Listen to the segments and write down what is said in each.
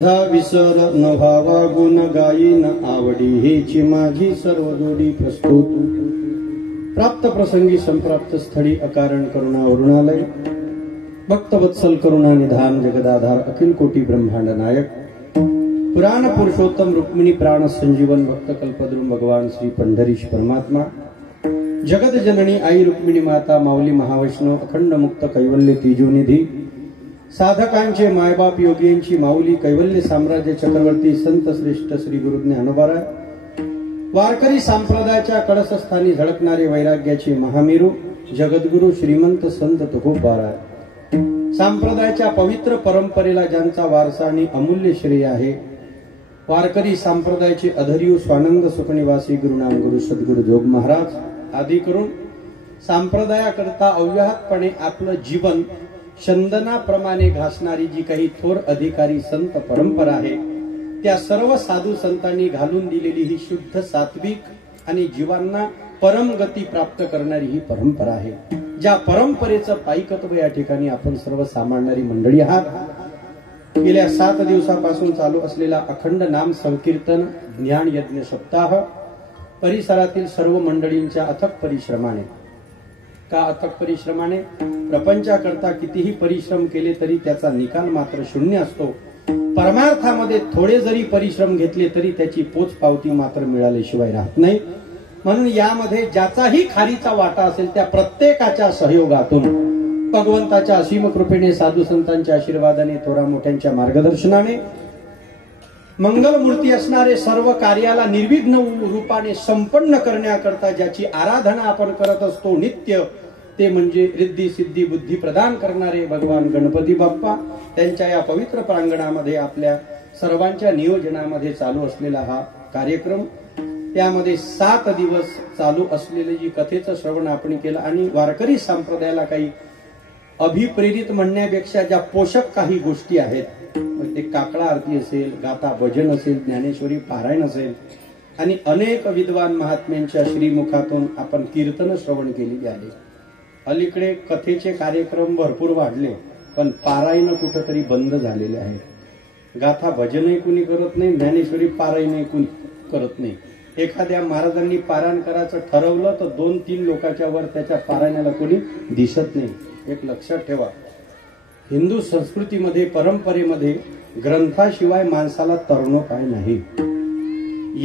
विसर न व्हावा गुण गायी न आवडी हेची माझी सर्व जोडी प्रस्तुत. प्राप्त प्रसंगी संप्राप्त स्थळी अकारण करुणा वरुणालय भक्तवत्सल करुणा निधान जगदाधार अखिल कोटी ब्रह्मांड नायक पुराण पुरुषोत्तम रुक्मिणी प्राण संजीवन भक्त कल्पद्रुम भगवान श्री पंढरीश परमात्मा जगत जननी आई रुक्मिणी माता माऊली महावैष्णव अखंड मुक्त कैवल्य तिजोनिधी साधकांचे मायबाप योगींची माऊली कैवल्य साम्राज्य चक्रवर्ती संत श्रेष्ठ श्री गुरु ज्ञानोबा वारकरी संप्रदायाच्या कळसस्थानी झळकणारे वैराग्याचे महामेरू जगद्गुरु श्रीमंत संत तुकोबाराय संप्रदायाच्या पवित्र परंपरेला ज्यांचा वारसा आणि अमूल्य श्रेय आहे वारकरी संप्रदायाचे अधर्यू स्वानंद सुखनिवासी गुरुनाम गुरु सद्गुरु जोग महाराज आदी करून संप्रदायाकरता अव्याहतपणे आपलं जीवन चंदनाप्रमाणे घासणारी जी काही थोर अधिकारी संत परंपरा आहे त्या सर्व साधू संतांनी घालून दिलेली ही शुद्ध सात्विक आणि जीवांना परमगती प्राप्त करणारी ही परंपरा आहे. ज्या परंपरेचं पायकत्व या ठिकाणी आपण सर्व सामाडणारी मंडळी आहात. गेल्या 7 दिवसापासून चालू असलेला अखंड नाम संकीर्तन ज्ञान यज्ञ सप्ताह परिसरातील सर्व मंडळींच्या अथक परिश्रमाने का अथक परिश्रमाने प्रपंचाकरता कितीही परिश्रम केले तरी त्याचा निकाल मात्र शून्य असतो. परमार्थामध्ये थोडे जरी परिश्रम घेतले तरी त्याची पोचपावती मात्र मिळाल्याशिवाय राहत नाही. म्हणून यामध्ये ज्याचाही खारीचा वाटा असेल त्या प्रत्येकाच्या सहयोगातून भगवंताच्या असीम कृपेने साधू संतांच्या आशीर्वादाने थोरा मोठ्यांच्या मार्गदर्शनाने मंगलमूर्ती असणारे सर्व कार्याला निर्विघ्न रूपाने संपन्न करण्याकरता ज्याची आराधना आपण करत असतो नित्य ते म्हणजे रिद्धी सिद्धी बुद्धी प्रदान करणारे भगवान गणपती बाप्पा त्यांच्या या पवित्र प्रांगणामध्ये आपल्या सर्वांच्या नियोजनामध्ये चालू असलेला हा कार्यक्रम त्यामध्ये 7 दिवस चालू असलेले जी कथेचं श्रवण आपण केलं आणि वारकरी संप्रदायाला काही अभिप्रेरित म्हणण्यापेक्षा ज्या पोषक काही गोष्टी आहेत ते काकडा आरती असेल गाथा भजन असेल ज्ञानेश्वरी पारायण असेल आणि अनेक विद्वान महात्म्यांच्या श्रीमुखातून आपण कीर्तन श्रवण केलेली आहे. अलीकडे कथेचे कार्यक्रम भरपूर वाढले पण पारायण कुठंतरी बंद झालेले आहेत. गाथा भजनही कुणी करत नाही ज्ञानेश्वरी पारायणही कुणी करत नाही. एखाद्या महाराजांनी पारायण करायचं ठरवलं तर 2-3 लोकांच्या वर त्याच्या पारायणाला कोणी दिसत नाही. एक लक्षात ठेवा हिंदू संस्कृतीमध्ये परंपरेमध्ये ग्रंथाशिवाय माणसाला तरणो काय नाही.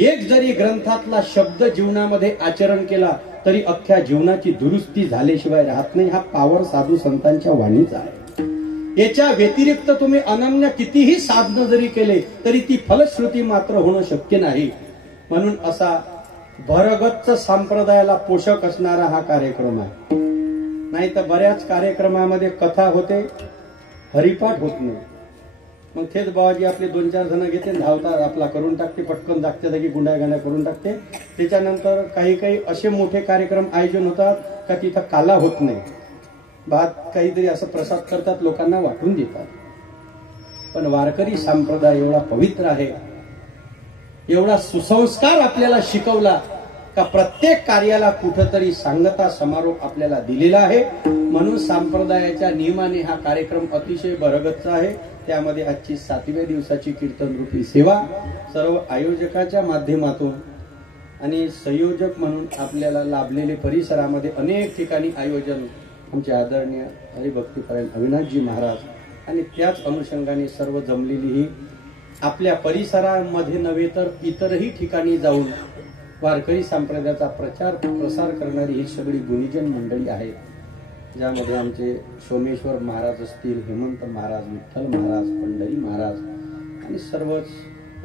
एक जरी ग्रंथातला शब्द जीवनामध्ये आचरण केला तरी अख्ख्या जीवनाची दुरुस्ती झाल्याशिवाय राहत नाही. हा पावर साधू संतांच्या वाणीचा आहे. याच्या व्यतिरिक्त तुम्ही अनन्य कितीही साधन जरी केले तरी ती फलश्रुती मात्र होणं शक्य नाही. म्हणून असा भरगच्च संप्रदायाला पोषक असणारा हा कार्यक्रम आहे. नाही तर बऱ्याच कार्यक्रमामध्ये कथा होते हरिपाठ होत नाही. मग तेच बाबाजी आपले 2-4 जण घेते धावतात आपला करून टाकते पटकन जागते जागी गुंडागांड्या करून टाकते. त्याच्यानंतर काही असे मोठे कार्यक्रम आयोजन होतात का तिथं काला होत नाही. भात काहीतरी असं प्रसाद करतात लोकांना वाटून देतात. पण वारकरी संप्रदाय एवढा पवित्र आहे एवढा सुसंस्कार आपल्याला शिकवला का प्रत्येक कार्याला कुठंतरी सांगता समारोप आपल्याला दिलेला आहे. म्हणून संप्रदायाच्या नियमाने हा कार्यक्रम अतिशय भरगच्च आहे. त्यामध्ये आजची 7व्या दिवसाची कीर्तन रूपी सेवा सर्व आयोजकाच्या माध्यमातून आणि संयोजक म्हणून आपल्याला लाभलेले परिसरामध्ये अनेक ठिकाणी आयोजन आमचे आदरणीय हरिभक्तीपरायण अविनाशजी महाराज आणि त्याच अनुषंगाने सर्व जमलेली ही आपल्या परिसरामध्ये नव्हे तर इतरही ठिकाणी जाऊन वारकरी संप्रदायाचा प्रचार प्रसार करणारी ही सगळी गुणीजन मंडळी आहेत. ज्यामध्ये आमचे सोमेश्वर महाराज असतील हेमंत महाराज विठ्ठल महाराज पंढरी महाराज आणि सर्वच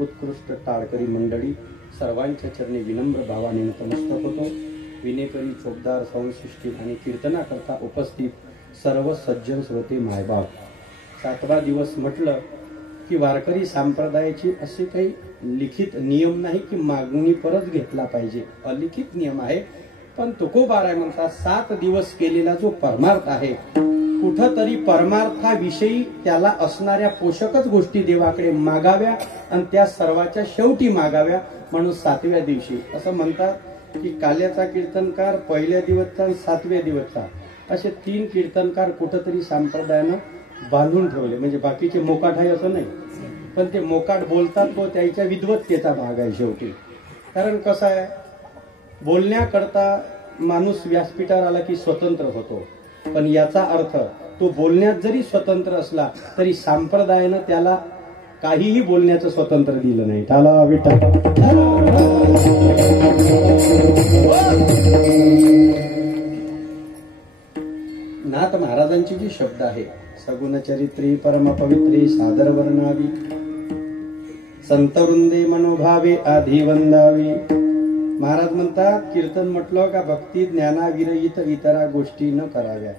उत्कृष्ट टाळकरी मंडळी सर्वांच्या चरणी विनम्र भावाने नतमस्तक होतो. विनेकरी चोपदार संशिष्टी आणि कीर्तनाकरता उपस्थित सर्व सज्जन श्रोते मायबाप. 7वा दिवस म्हटलं की वारकरी संप्रदायाची असे काही लिखित नियम नाही की मागणी परत घेतला पाहिजे. अलिखित नियम आहे. पण तुकोबाराय म्हणतात 7 दिवस केलेला जो परमार्थ आहे कुठंतरी परमार्थाविषयी त्याला असणाऱ्या पोषकच गोष्टी देवाकडे मागाव्या आणि त्या सर्वाच्या शेवटी मागाव्या. म्हणून 7व्या दिवशी असं म्हणतात की काल्याचा कीर्तनकार पहिल्या दिवसचा आणि 7व्या दिवसचा असे 3 कीर्तनकार कुठंतरी संप्रदायानं बांधून ठेवले. म्हणजे बाकीचे मोकाट आहे असं नाही पण ते मोकाट बोलतात तो त्याच्या विद्वत्तेचा भाग आहे शेवटी. कारण कसं आहे, बोलण्याकरता माणूस व्यासपीठावर आला की स्वतंत्र होतो, पण याचा अर्थ तो बोलण्यात जरी स्वतंत्र असला तरी संप्रदायानं त्याला काहीही बोलण्याचं स्वतंत्र दिलं नाही. त्याला विठ्ठल नाथ महाराजांची जी शब्द आहे, सगुण चरित्री परम पवित्री सादर वर्णावी, संतवृंदे मनोभावे आधी वंदावी. महाराज म्हणतात, कीर्तन म्हटलं का भक्ती ज्ञानाविरहित इतरा गोष्टी न कराव्या.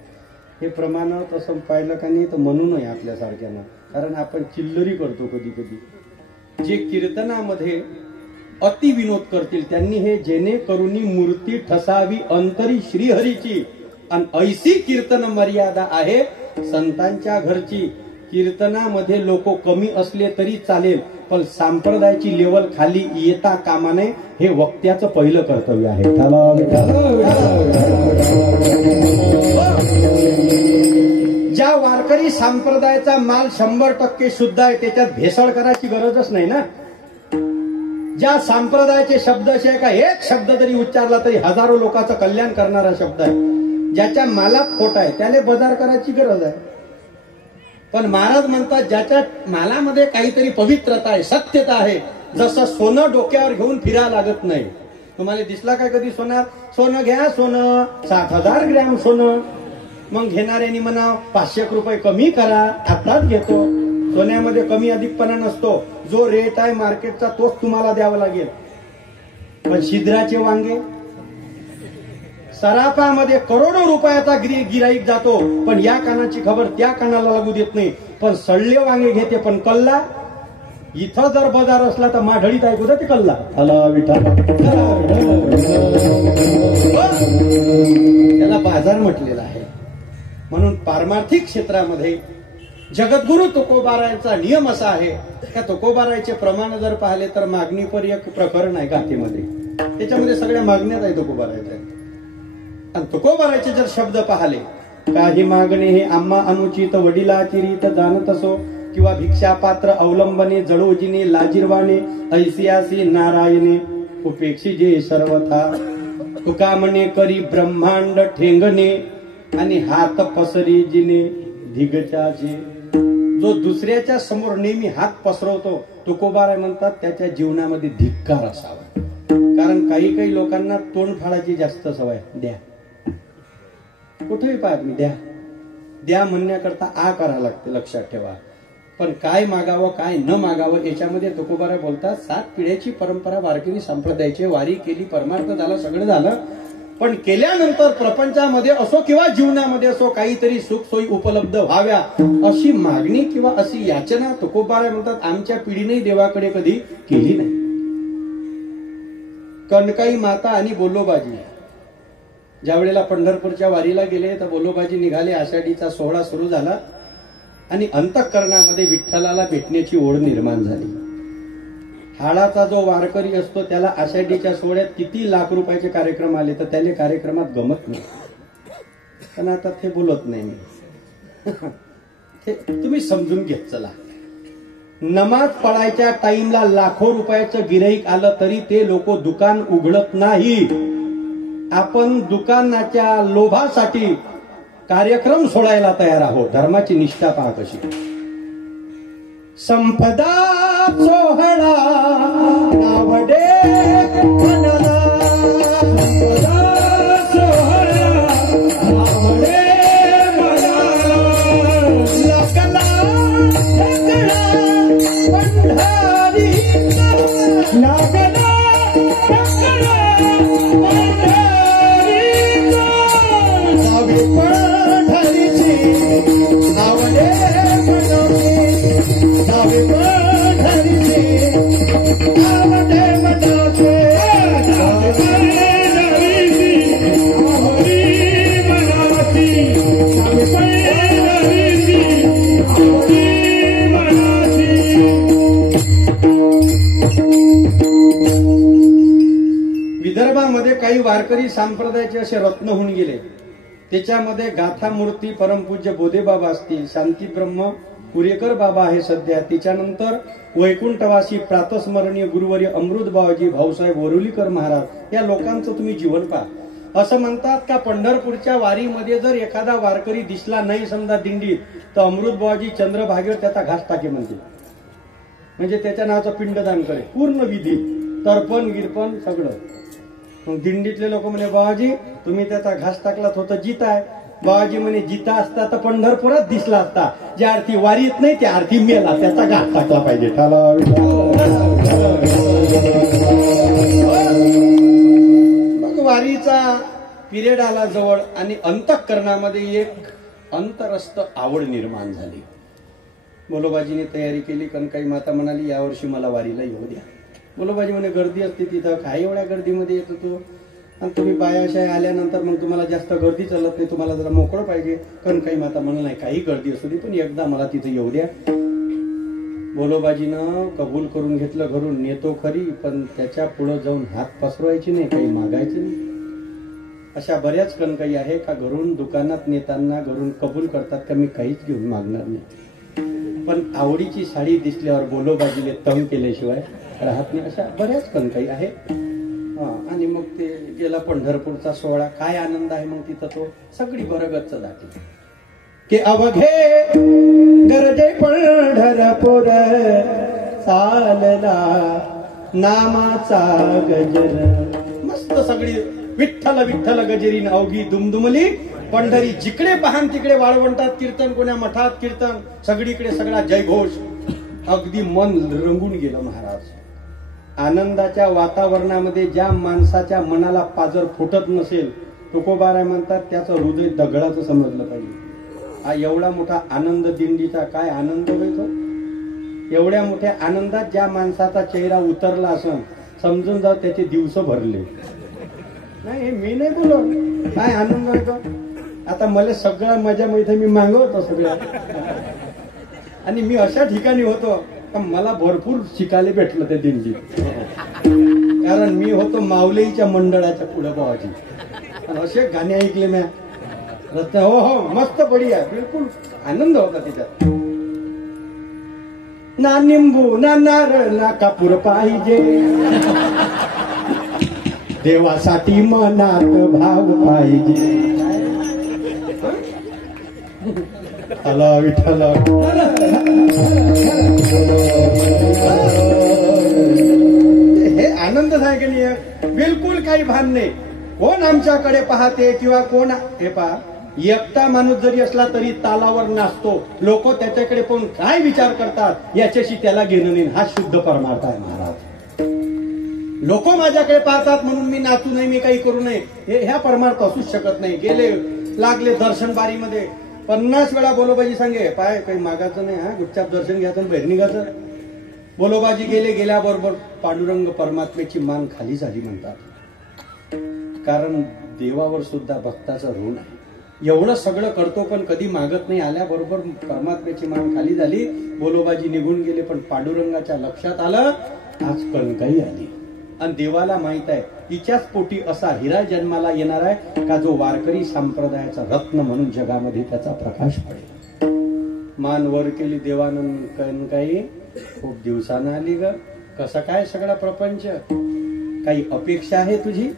हे प्रमाण तसं पाहिलं का नाही तर म्हणू नये आपल्यासारख्यानं, कारण आपण चिल्लरी करतो कधी कधी. जे कीर्तनामध्ये अति विनोद करतील त्यांनी हे जेणेकरुनी मूर्ती ठसावी अंतरी श्रीहरीची, आणि ऐसी कीर्तन मर्यादा आहे संतांच्या घरची. कीर्तनामध्ये लोक कमी असले तरी चालेल, पण संप्रदायाची लेवल खाली येता कामा नये, हे वक्त्याचं पहिलं कर्तव्य आहे. ज्या वारकरी संप्रदायाचा माल 100% शुद्ध आहे त्याच्यात भेसळ करायची गरजच नाही ना. ज्या संप्रदायाचे शब्द असे आहे का एक शब्द जरी उच्चारला तरी हजारो लोकांचं कल्याण करणारा शब्द आहे, ज्याच्या मालात खोट आहे त्याला बाजार करायची गरज आहे. पण महाराज म्हणतात ज्याच्या मालामध्ये काहीतरी पवित्रता आहे, सत्यता आहे, जसं सोनं डोक्यावर घेऊन फिरायला लागत नाही. तुम्हाला दिसला काय कधी सोनं घ्या, सोनं 7,000 ग्रॅम सोनं. मग घेणाऱ्यांनी म्हणा 500 रुपये कमी करा, आताच घेतो. सोन्यामध्ये कमी अधिकपणा नसतो, जो रेट आहे मार्केटचा तोच तुम्हाला द्यावा लागेल. पण छिद्राचे वांगे सराफामध्ये करोडो रुपयाचा गिराईक जातो, पण या कानाची खबर त्या कानाला लागू देत नाही. पण सळले वांगे घेते, पण कल्ला इथं जर बाजार असला तर माढळीत ऐकू ते कल्ला. त्याला बाजार म्हटलेला आहे. म्हणून पारमार्थिक क्षेत्रामध्ये जगद्गुरु तुकोबारायांचा नियम असा आहे का तुकोबारायचे प्रमाण जर पाहिले तर मागणीपर एक प्रकरण आहे गाथेमध्ये, त्याच्यामध्ये सगळ्या मागण्यात आहे तुकोबारायच्या. आणि तुकोबारायचे जर शब्द पाहिले, काही मागणे हे आम्हा अनुचित वडिलाची रीत जाणत असो, किंवा भिक्षा पात्र अवलंबने जळोजिने लाजिरवाने ऐसियासी नारायणे उपेक्षी जे सर्वथा. तुका म्हणे करी ब्रह्मांड ठेंगणे आणि हात पसरी जिने धिगचाचे. जो दुसऱ्याच्या समोर नेहमी हात पसरवतो तुकोबाराय म्हणतात त्याच्या जीवनामध्ये धिक्कार असावा. कारण काही काही लोकांना तोंड फाडायची जास्त सवय. द्या कुठेही पाहा तुम्ही, द्या द्या म्हणण्याकरता आ करावं लागते, लक्षात ठेवा. पण काय मागावं काय न मागावं याच्यामध्ये तुकोबाराय बोलतात 7 पिढ्याची परंपरा वारकरी संप्रदायाची, वारी केली, परमार्थ झाला, सगळं झालं. पण केल्यानंतर प्रपंचामध्ये असो किंवा जीवनामध्ये असो काहीतरी सुखसोयी उपलब्ध व्हाव्या अशी मागणी किंवा अशी याचना तुकोबाराय म्हणतात आमच्या पिढीने देवाकडे कधी केली नाही. कनकाई माता आणि बोलोबाजी ज्या वेळेला पंढरपूरच्या वारीला गेले तर बोलोबाजी निघाले, आषाढीचा सोहळा सुरू झाला आणि अंतःकरणामध्ये विठ्ठलाला भेटण्याची ओढ निर्माण झाली. हाडाचा जो वारकरी असतो त्याला आषाढीच्या सोहळ्यात किती लाख रुपयाचे कार्यक्रम आले तर त्याला कार्यक्रमात गमत नाही. पण आता ते बोलत नाही मी ते तुम्ही समजून घेत चला. नमाज पडायच्या टाइमला लाखो रुपयाचं गिराईक आलं तरी ते लोक दुकान उघडत नाही. आपण दुकानाच्या लोभासाठी कार्यक्रम सोडायला तयार आहोत. धर्माची निष्ठा पहा कशी. संपदा सोहळा नावडे मनला, संपदा सोहळा नावडे मनला, लकला ढकला पंढरी लागला ढकला पंढरी जावे पंढरीची नावडे मनोजी जावे पंढरीची नावडे मनोजी जावे पंढरीची आवडी मनाची जावे पंढरीची आवडी मनाची. विदर्भामध्ये काही वारकरी संप्रदायाचे असे रत्न होऊन गेले. त्याच्यामध्ये गाथा मूर्ती परमपूज्य बोधेबाबा असतील, शांती ब्रह्म कुरेकर बाबा आहे सध्या. तिच्यानंतर वैकुंठवासी प्रातस्मरणीय गुरुवर्य अमृत बाबाजी भाऊसाहेब वरुलीकर महाराज, या लोकांचं तुम्ही जीवन पहा. असं म्हणतात का पंढरपूरच्या वारीमध्ये जर एखादा वारकरी दिसला नाही समजा दिंडीत, तर अमृत बाबाजी चंद्रभागेवर त्याचा घास टाके म्हणते, म्हणजे त्याच्या नावाचं पिंडदान करे, पूर्ण विधी, तर्पण गिरपण सगळं. मग दिंडीतले लोक म्हणे बाबाजी तुम्ही त्याचा घास टाकलात होतं जिता आहे. बाबाजी म्हणे जिता असता तर पंढरपुरात दिसला असता, ज्या आरती वारीत नाही त्या आरती मेला, त्याचा घास टाकला पाहिजे. मग वारीचा पिरियड आला जवळ आणि अंतःकरणामध्ये एक अंतरस्थ आवड निर्माण झाली. बोलोबाजीने तयारी केली. कनकाई माता म्हणाली यावर्षी मला वारीला येऊ द्या. बोलोबाजी म्हणे गर्दी असते तिथं, काय एवढ्या गर्दीमध्ये येतो तू, आणि तुम्ही बायाशाय आल्यानंतर मग तुम्हाला जास्त गर्दी चालत नाही, तुम्हाला जरा मोकळं पाहिजे. कनकाई माता म्हणलं नाही काही गर्दी असू दे पण एकदा मला तिथं येऊ द्या. बोलोबाजीनं कबूल करून घेतलं, घरून नेतो खरी पण त्याच्या पुढे जाऊन हात पसरवायचे नाही, काही मागायचे नाही. अशा बऱ्याच कनकाई आहे का घरून दुकानात नेताना घरून कबूल करतात का मी काहीच घेऊन मागणार नाही, पण आवडीची साडी दिसल्यावर बोलोबाजीले तंग केल्याशिवाय राहत नाही. अशा बऱ्याच कनकाई आहे. आणि मग ते गेला पंढरपूरचा सोहळा, काय आनंद आहे मग तिथं तो, सगळी बरगच्च दाटी की अवघे गरजे पंढरपूर चालला नामाचा गजर. मस्त सगळी विठ्ठल विठ्ठल गजेरीन अवघी दुमदुमली पंढरी. जिकडे पाहान तिकडे वाळवंटात कीर्तन, कोण्या मठात कीर्तन, सगळीकडे सगळा जयघोष. अगदी मन रंगून गेलं महाराज. आनंदाच्या वातावरणामध्ये ज्या माणसाच्या मनाला पाजर फुटत नसेल, तुकोबाराय म्हणतात त्याचं हृदय दगडाचं समजलं पाहिजे. हा एवढा मोठा आनंद दिंडीचा, काय आनंद होतो. एवढ्या मोठ्या आनंदात ज्या माणसाचा चेहरा उतरला असन समजून जाऊ त्याचे दिवस भरले. नाही हे मी नाही बोललो, काय आनंद होतो. आता मला सगळा मजा माहिती, मी मागवतो सगळ्या, आणि मी अशा ठिकाणी होतो का मला भरपूर शिकायला भेटलं त्या दिंडीत. कारण मी होतो माऊलीच्या मंडळाच्या पुढे बाबाजी, असे गाणे ऐकले म्या रस्त्या. हो हो मस्त बढिया, बिलकुल आनंद होता त्याच्यात. ना निंबू ना नारळ ना कापूर पाहिजे, देवासाठी मनात भाव पाहिजे. हला विठ्ठल. हे आनंद आहे की नाही, बिलकुल काही भान नाही. कोण आमच्याकडे पाहते किंवा कोण, हे पहा एकटा माणूस जरी असला तरी तालावर नाचतो, लोक त्याच्याकडे पाहून काय विचार करतात याच्याशी त्याला घेणं नाही. हा शुद्ध परमार्थ आहे महाराज. लोक माझ्याकडे पाहतात म्हणून मी नाचू नये, मी काही करू नये, हे ह्या परमार्थ असूच शकत नाही. गेले लागले दर्शन बारीमध्ये 50 वेळा बोलोबाजी सांगे पाय काही मागायचं नाही, हा गुपचाप दर्शन घ्यायचं बाहेर निघायचं. बोलोबाजी गेले, गेल्याबरोबर पांडुरंग परमात्म्याची मान खाली झाली म्हणतात. कारण देवावर सुद्धा भक्ताचं ऋण आहे. एवढं सगळं करतो पण कधी मागत नाही, आल्याबरोबर परमात्म्याची मान खाली झाली. बोलोबाजी निघून गेले पण पांडुरंगाच्या लक्षात आलं आज कणकाई आली. आणि देवाला माहित आहे तिच्याच पोटी असा हिरा जन्माला येणार आहे का जो वारकरी संप्रदायाचा रत्न म्हणून जगामध्ये त्याचा प्रकाश पडेल. मान वर केली देवानंद कणकाई, खूप दिवसानं आली ग, कसं काय सगळा प्रपंच, काही अपेक्षा आहे तुझी.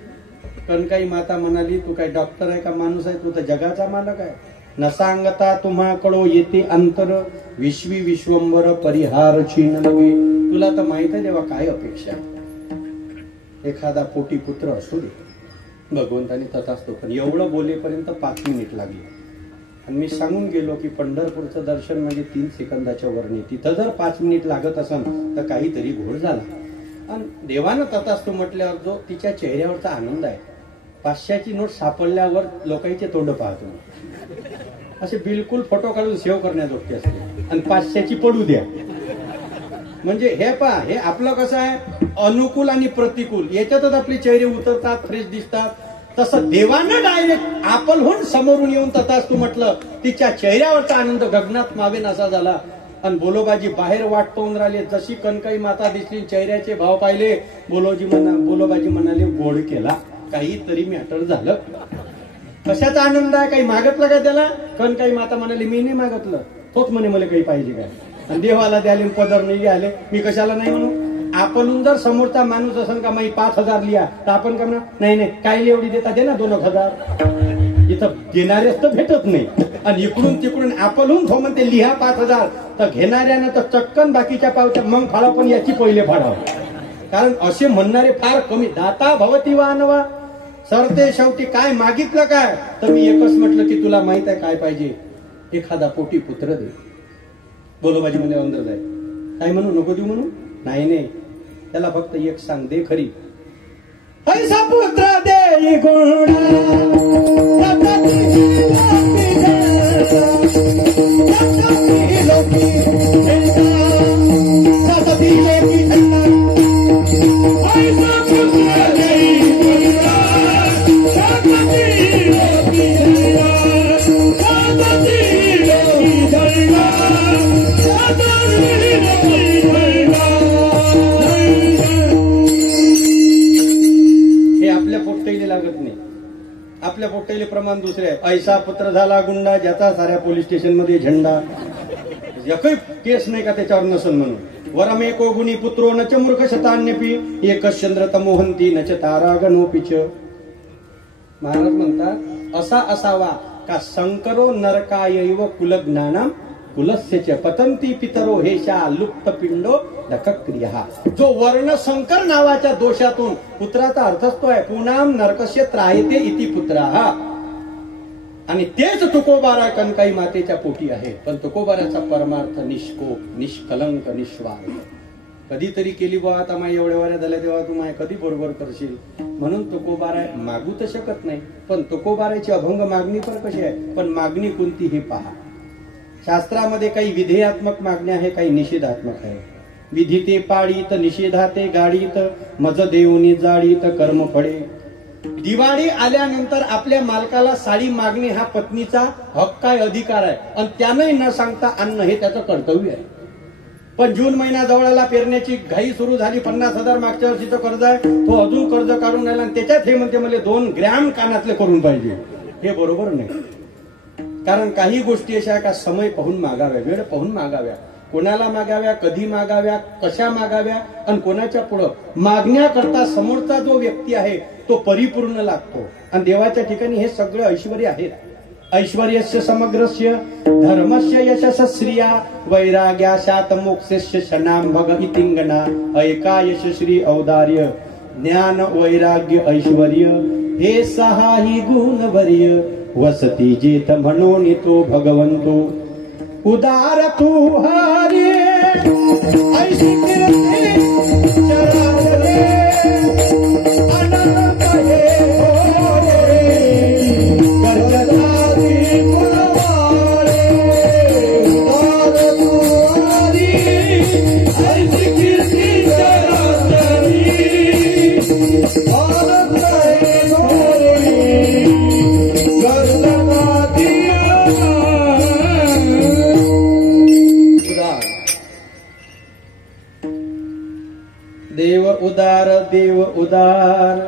कणकाई माता म्हणाली तू काय डॉक्टर आहे का माणूस आहे, तू तर जगाचा मालक आहे. न सांगता तुम्हाकडो येते अंतर, विश्वी विश्वंभर परिहारची नव्हे. तुला तर माहित आहे देवा काय अपेक्षा. एखादा पोटी पुत्र असू दे, भगवंताने तथास्तु. पण एवढं बोलेपर्यंत 5 मिनिट लागले. आणि मी सांगून गेलो की पंढरपूरचं दर्शन म्हणजे 3 सेकंदाच्या वर नाही. तिथं जर 5 मिनिट लागत असेल तर काहीतरी घोळ झाला. आणि देवानं तथास्तु म्हटल्यावर जो तिच्या चेहऱ्यावरचा आनंद आहे, 500ची नोट सापडल्यावर लोकांचे तोंड पाहतो, असे बिलकुल फोटो काढून सेव्ह करण्याजोगते असते. आणि 500ची पडू द्या म्हणजे हे पहा, हे आपलं कसं आहे अनुकूल आणि प्रतिकूल याच्यातच आपले चेहरे उतरतात, फ्रेश दिसतात. तसं देवानं डायरेक्ट आपलहून समोरून येऊन तथास्तु म्हटलं, तिच्या चेहऱ्यावरचा आनंद गगनात मावेन असा झाला. आणि बोलोबाजी बाहेर वाट पाहून राहिले. जशी कणकाई माता दिसली, चेहऱ्याचे भाव पाहिले, बोलोबाजी म्हणाले गोड केला, काहीतरी मॅटर झालं. कशाचा आनंद आहे, काही मागतलं का त्याला. कणकाई माता म्हणाली मी नाही मागतलं, तोच म्हणे मला काही पाहिजे काय, आणि देवाला द्याले पदर नाही आले, मी कशाला नाही म्हणू. आपण जर समोरचा माणूस असेल का माई 5,000 लिहा, तर आपण का म्हणा नाही नाही काय एवढी देता, दे ना 2,000. इथं घेणारेच तर भेटत नाही, आणि इकडून तिकडून आपलून तो म्हणते लिहा 5,000, तर घेणाऱ्यानं तर चक्कन बाकीच्या पावत्या मग फाळा, पण याची पहिले फाडावं. कारण असे म्हणणारे फार कमी. दाता भवती वानवा, सरते शेवटी काय मागितलं काय, तर मी एकच म्हटलं की तुला माहित आहे काय पाहिजे, एखादा पोटी पुत्र दे. बोलो माझी म्हणे अंदर जाय, काय म्हणू नको देऊ म्हणू, नाही नाही त्याला फक्त एक सांग, दे खरी. ऐसा पुत्र दे लागत नाही. आपल्या पोट्टेले प्रमाण दुसरे आहे. ऐसा पुत्र झाला गुंडा, ज्याचा साऱ्या पोलीस स्टेशन मध्ये झेंडा. एकही केस नाही का त्याच्यावर नसन म्हणून. वरमेको गुणी पुत्रो नच मूर्ख शतान्यपी, एकच चंद्र तमोहंती नच तारा गणोपीच. महाराज म्हणतात असा असावा का संकरो नरकायैव कुलज्ञानम कुलस्य पतंती पितरो हेशा लुप्त पिंडो दक्रिया. जो वर्ण संकर नावाच्या दोषातून, पुत्राचा अर्थच तो आहे पुनाम नरकस्य त्रायते इति पुत्राः, आणि तेच तुकोबारा कनकाई मातेच्या पोटी आहे. पण तुकोबाराचा परमार्थ निष्कोप, निष्कलंक, निस्वार्थ. कधीतरी केली बा आता माय एवढ्या वाऱ्या झाल्या तेव्हा तू माय कधी बरोबर करशील म्हणून तुकोबारा मागू तर शकत नाही. पण तुकोबाराची अभंग मागणी पण कशी आहे, पण मागणी कोणती हे पहा. शास्त्रामध्ये काही विधेयात्मक मागण्या आहे, काही निषेधात्मक आहे. विधिते पाळीत निषेधाते गाडीत, मज देऊनी जाळीत कर्म फळे. दिवाळी आल्यानंतर आपल्या मालकाला साडी मागणे हा पत्नीचा हक्क आहे, अधिकार आहे, आणि त्यानंही न सांगता आणणं हे त्याचं कर्तव्य आहे. पण जून महिना जवळाला पेरण्याची घाई सुरू झाली, 50,000 मागच्या वर्षीचं कर्ज आहे, तो अजून कर्ज काढून राहिला, आणि त्याच्यात हे म्हणते मला 2 ग्रॅम कानातले करून पाहिजे. हे बरोबर नाही. कारण काही गोष्टी अशा का समय पाहून मागाव्या, वेळ पाहून मागाव्या, कोणाला मागाव्या, कधी मागाव्या, कशा मागाव्या, आणि कोणाच्या पुढं मागण्याकरता समोरचा जो व्यक्ती आहे तो परिपूर्ण लागतो. आणि देवाच्या ठिकाणी हे सगळे ऐश्वर्य आहेत. ऐश्वर्यस्य समग्रस्य धर्मस्य यशस श्रिया वैराग्याशात मोक्षस्य शनाम भग इतिंगना ऐका यश श्री औदार्य ज्ञान वैराग्य ऐश्वर्य हे 6 गुणवर्य वसती जेथ म्हणून तो भगवंतो उदार तू हरे ऐशी फिरते चराचरे अनंत हे होरे कर्जदारी पुरवारे उदार तू हरे ऐशी फिरते चराचरे अनंत हे होरे देव उदार, देव उदार.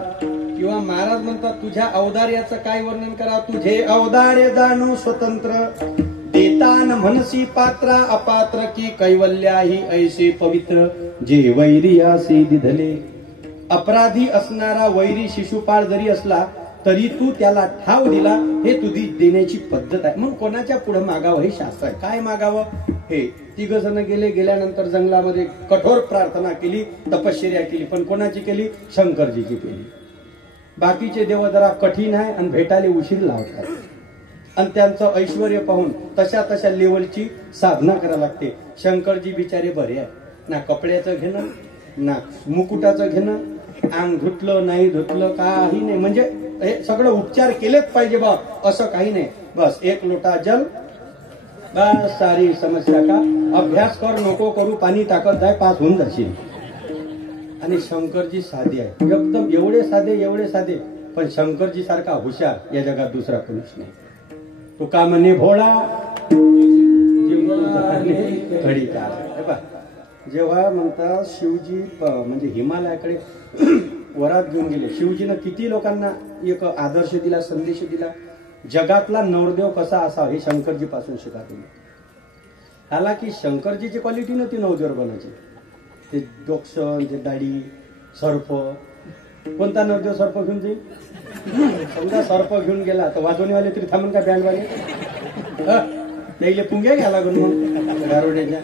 किंवा महाराज म्हणतात तुझ्या औदार्याचं काय वर्णन करा. तुझे औदार्य जाणू स्वतंत्र देतान म्हणसी पात्रा अपात्र की कैवल्याही ऐसे पवित्र जे वैरियासी दिधले. अपराधी असणारा वैरी शिशुपाळ जरी असला तरी तू त्याला ठाव दिला, हे तुझी देण्याची पद्धत आहे. म्हणून कोणाच्या पुढे मागावं हे शास्त्र आहे. काय मागावं हे 3 जण गेल्यानंतर जंगलामध्ये कठोर प्रार्थना केली, तपश्चर्या केली, पण कोणाची केली? शंकरजीची केली. बाकीचे देव जरा कठीण आहे आणि भेटायला उशीर लावतात, आणि त्यांचं ऐश्वर्य पाहून तशा लेवलची साधना करायला लागते. शंकरजी बिचारे बरे आहे, ना कपड्याचं घेणं, ना मुकुटाचं घेणं, अंग धुतलं नाही धुतलं काही नाही, म्हणजे हे सगळं उपचार केलेच पाहिजे बा असं काही नाही. बस 1 लोटा जल, बस सारी समस्या का. अभ्यास कर नको करू, पाणी टाकत जाय, पास होऊन जाशील. आणि शंकरजी साधे आहे एकदम, एवढे साधे, पण शंकरजी सारखा हुशार या जगात दुसरा कोणीच नाही. तो का म्हणे भोळा खडीकार. जेव्हा म्हणतात शिवजी म्हणजे हिमालयाकडे वरात घेऊन गेले, शिवजीनं किती लोकांना एक आदर्श दिला, संदेश दिला. जगातला नवरदेव कसा असावा हे शंकरजी पासून शिका तुम्ही. हालाकी शंकरजीची क्वालिटी नव्हती नवदेवरपणाची. ते डोकसन, ते दाढी, सर्प. कोणता नवदेव सर्प घेऊन जाईल? समजा सर्प घेऊन गेला तर वाजवणीवाले तरी थांबून का बँडवाले? त्याला पुंग्या घ्या लागून मग गारोड्याच्या.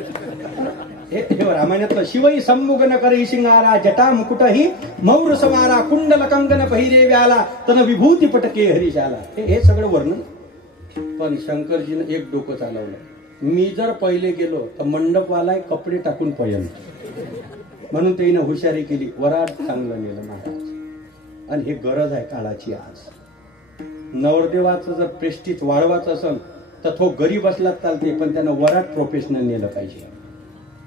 हे रामायणातलं शिवई सम्मुख न करी शिंगारा जटा मुकुट ही मौर समारा कुंडल कंगन पहिरे व्याला तन विभूती पटके हरिशाला. हे सगळं वर्णन. पण शंकरजीनं एक डोकं चालवलं. मी जर पहिले गेलो तर मंडपवाला कपडे टाकून पळेल म्हणून त्यानं हुशारी केली. वराड चांगलं नेलं महाराज. आणि हे गरज आहे काळाची आज. नवरदेवाचं जर प्रेस्टीज वाढवायचं असेल तर तो गरीब असला चालते पण त्यानं वराड प्रोफेशनल नेलं पाहिजे.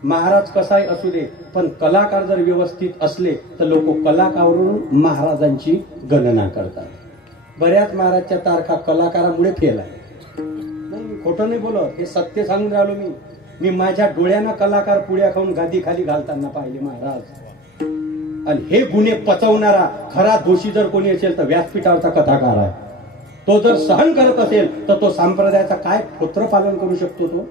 महाराज कसाही असू दे पण कलाकार जर व्यवस्थित असले तर लोक कलाकारावरून महाराजांची गणना करतात. बऱ्याच महाराजच्या तारखा कलाकारामुळे फेल आहे. नाही, खोटं नाही बोलत, हे सत्य सांगून राहिलो मी. मी माझ्या डोळ्यानं कलाकार पुड्या खाऊन गादी खाली घालताना पाहिले महाराज. आणि हे गुन्हे पचवणारा खरा दोषी जर कोणी असेल तर व्यासपीठावरचा कथाकार आहे. तो जर सहन करत असेल तर तो संप्रदायाचा काय पुत्र पालन करू शकतो? तो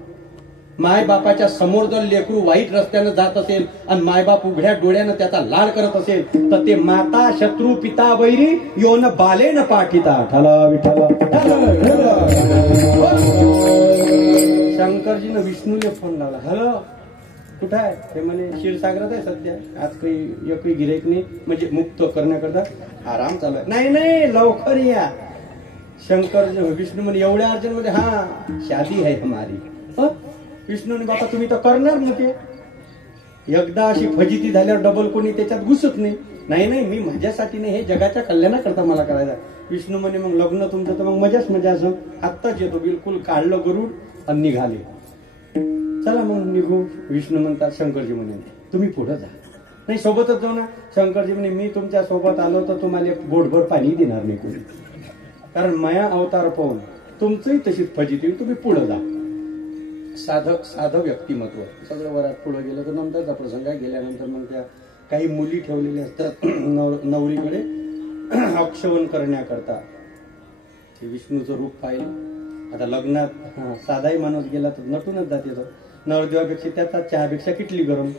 मायबापाच्या समोर जर लेकरू वाईट रस्त्यानं जात असेल आणि मायबाप उघड्या डोळ्यानं त्याचा लाड करत असेल तर ते माता शत्रू पिता वैरी योन बालेन पाठिता. ठला विठला. शंकरजीनं विष्णूले फोन लावला. हॅलो, कुठं आहे? ते म्हणे क्षीरसागरात आहे सध्या. आज काही एकही गिऱ्हाईक नाही, म्हणजे मुक्त करण्याकरता आराम चालू आहे. नाही नाही, लवकर या. शंकर विष्णू म्हणे एवढ्या अर्जंट मध्ये? हा, शादी है हमारी. विष्णूने बाबा तुम्ही तर करणार नव्हते. एकदा अशी फजिती झाल्यावर डबल कोणी त्याच्यात घुसत नाही. नाही नाही, मी माझ्यासाठी नाही, हे जगाच्या कल्याणाकरता मला करायचं. विष्णू म्हणे मग लग्न तुमचं तर मग मजाच मजा असं. आत्ताच येतो. बिलकुल काढलं गरुड आणि निघाले. चला मग निघू. विष्णू म्हणतात. शंकरजी म्हणे तुम्ही पुढे जा. नाही, सोबतच जाऊ ना. शंकरजी म्हणे मी तुमच्या सोबत आलो तर तुम्हाला एक बोटभर पाणी देणार नाही कोणी, कारण माया अवतार पाहून तुमचंही तशीच फजिती. तुम्ही पुढे जा. साधं व्यक्तिमत्व. सगळं वरात पुढे गेलं तर नंतरचा प्रसंग आहे. गेल्यानंतर मग त्या काही मुली ठेवलेल्या असतात नवरीकडे औक्षवण करण्याकरता. ते विष्णूचं रूप पाहिलं. आता लग्नात साधाही माणूस गेला तर नटूनच जाते. तो नवरदेवापेक्षा त्याचा चहापेक्षा किटली गरम.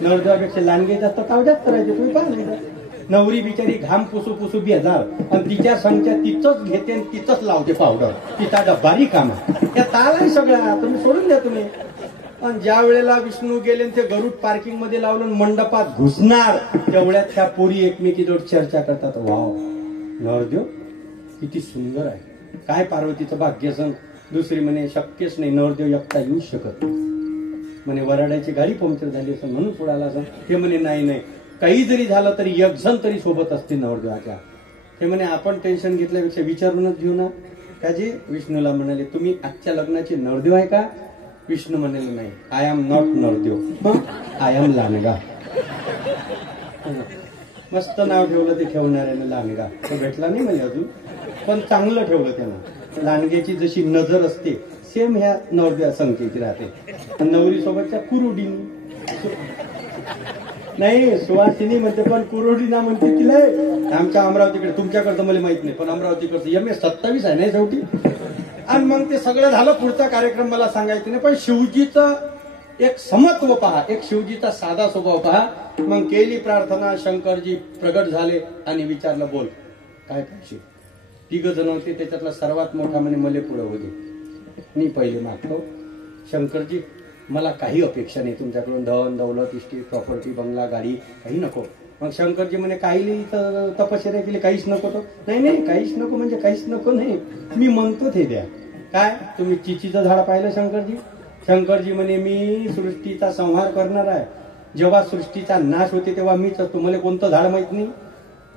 नवरदेवापेक्षा लांडगे जास्त ताव जास्त राहायचे. तुम्ही पाहा, नवरी बिचारी घाम पुसू पुसू बेजार आणि तिच्या संख्या तिचंच घेते आणि तिचंच लावते पावडर. तिचा डब्बारी काम आहे. त्या ताल आहे सगळ्या. तुम्ही सोडून द्या तुम्ही. आणि ज्या वेळेला विष्णू गेले ते गरुड पार्किंग मध्ये लावलं मंडपात घुसणार तेवढ्यात त्या पोरी एकमेकीजवळ चर्चा करतात. वाव, नवरदेव किती सुंदर आहे. काय पार्वतीचं भाग्य असं. दुसरी म्हणे शक्यच नाही, नवरदेव एकटा येऊ शकत नाही. म्हणे वराडाची गाडी पंक्चर झाली असं म्हणून पुढाला असं. ते म्हणे नाही नाही, काही जरी झालं तरी एक जण तरी सोबत असते नवरदेवाच्या. ते म्हणे आपण टेन्शन घेतल्यापेक्षा विचारूनच घेऊ ना. काजी विष्णूला म्हणाले तुम्ही आजच्या लग्नाचे नवरदेव आहे का? विष्णू म्हणाले नाही, आय एम नॉट नवरदेव, आय एम लांडगा. मस्त नाव ठेवलं ते ठेवणाऱ्यानं लांडगा. तो भेटला नाही म्हणजे अजून, पण चांगलं ठेवलं त्यानं. लांडग्याची जशी नजर असते सेम ह्या नवरदेवा संकेती राहते. नवरी सोबतच्या कुरुडीनी नाही, सुवासिनी म्हणते पण कुरुडी ना म्हणते तिला. आमच्या अमरावतीकडे, तुमच्याकडचं मला माहित नाही पण अमरावतीकडचं MS-27 आहे ना शेवटी. आणि मग ते सगळं झालं. पुढचा कार्यक्रम मला सांगायचं नाही, पण शिवजीचं एक समत्व पहा, एक शिवजीचा साधा स्वभाव पहा. मग केली प्रार्थना. शंकरजी प्रगट झाले आणि विचारलं बोल काय पाहिजे. 3 जण होते. त्याच्यातला सर्वात मोठा म्हणे मले पुढे होते. मी पहिले मागतो. शंकरजी मला काही अपेक्षा नाही तुमच्याकडून. धन दौलत इस्टेट प्रॉपर्टी बंगला गाडी काही नको. मग शंकरजी म्हणे काही तपश्चर्या केली काहीच नको. तो नाही नाही काहीच नको म्हणजे काहीच नको नाही, मी म्हणतो ते द्या. काय तुम्ही चिचीचं झाड पाहिलं शंकरजी? शंकरजी म्हणे मी सृष्टीचा संहार करणार आहे. जेव्हा सृष्टीचा नाश होते तेव्हा मीच असतो. मला कोणतं झाड माहित नाही.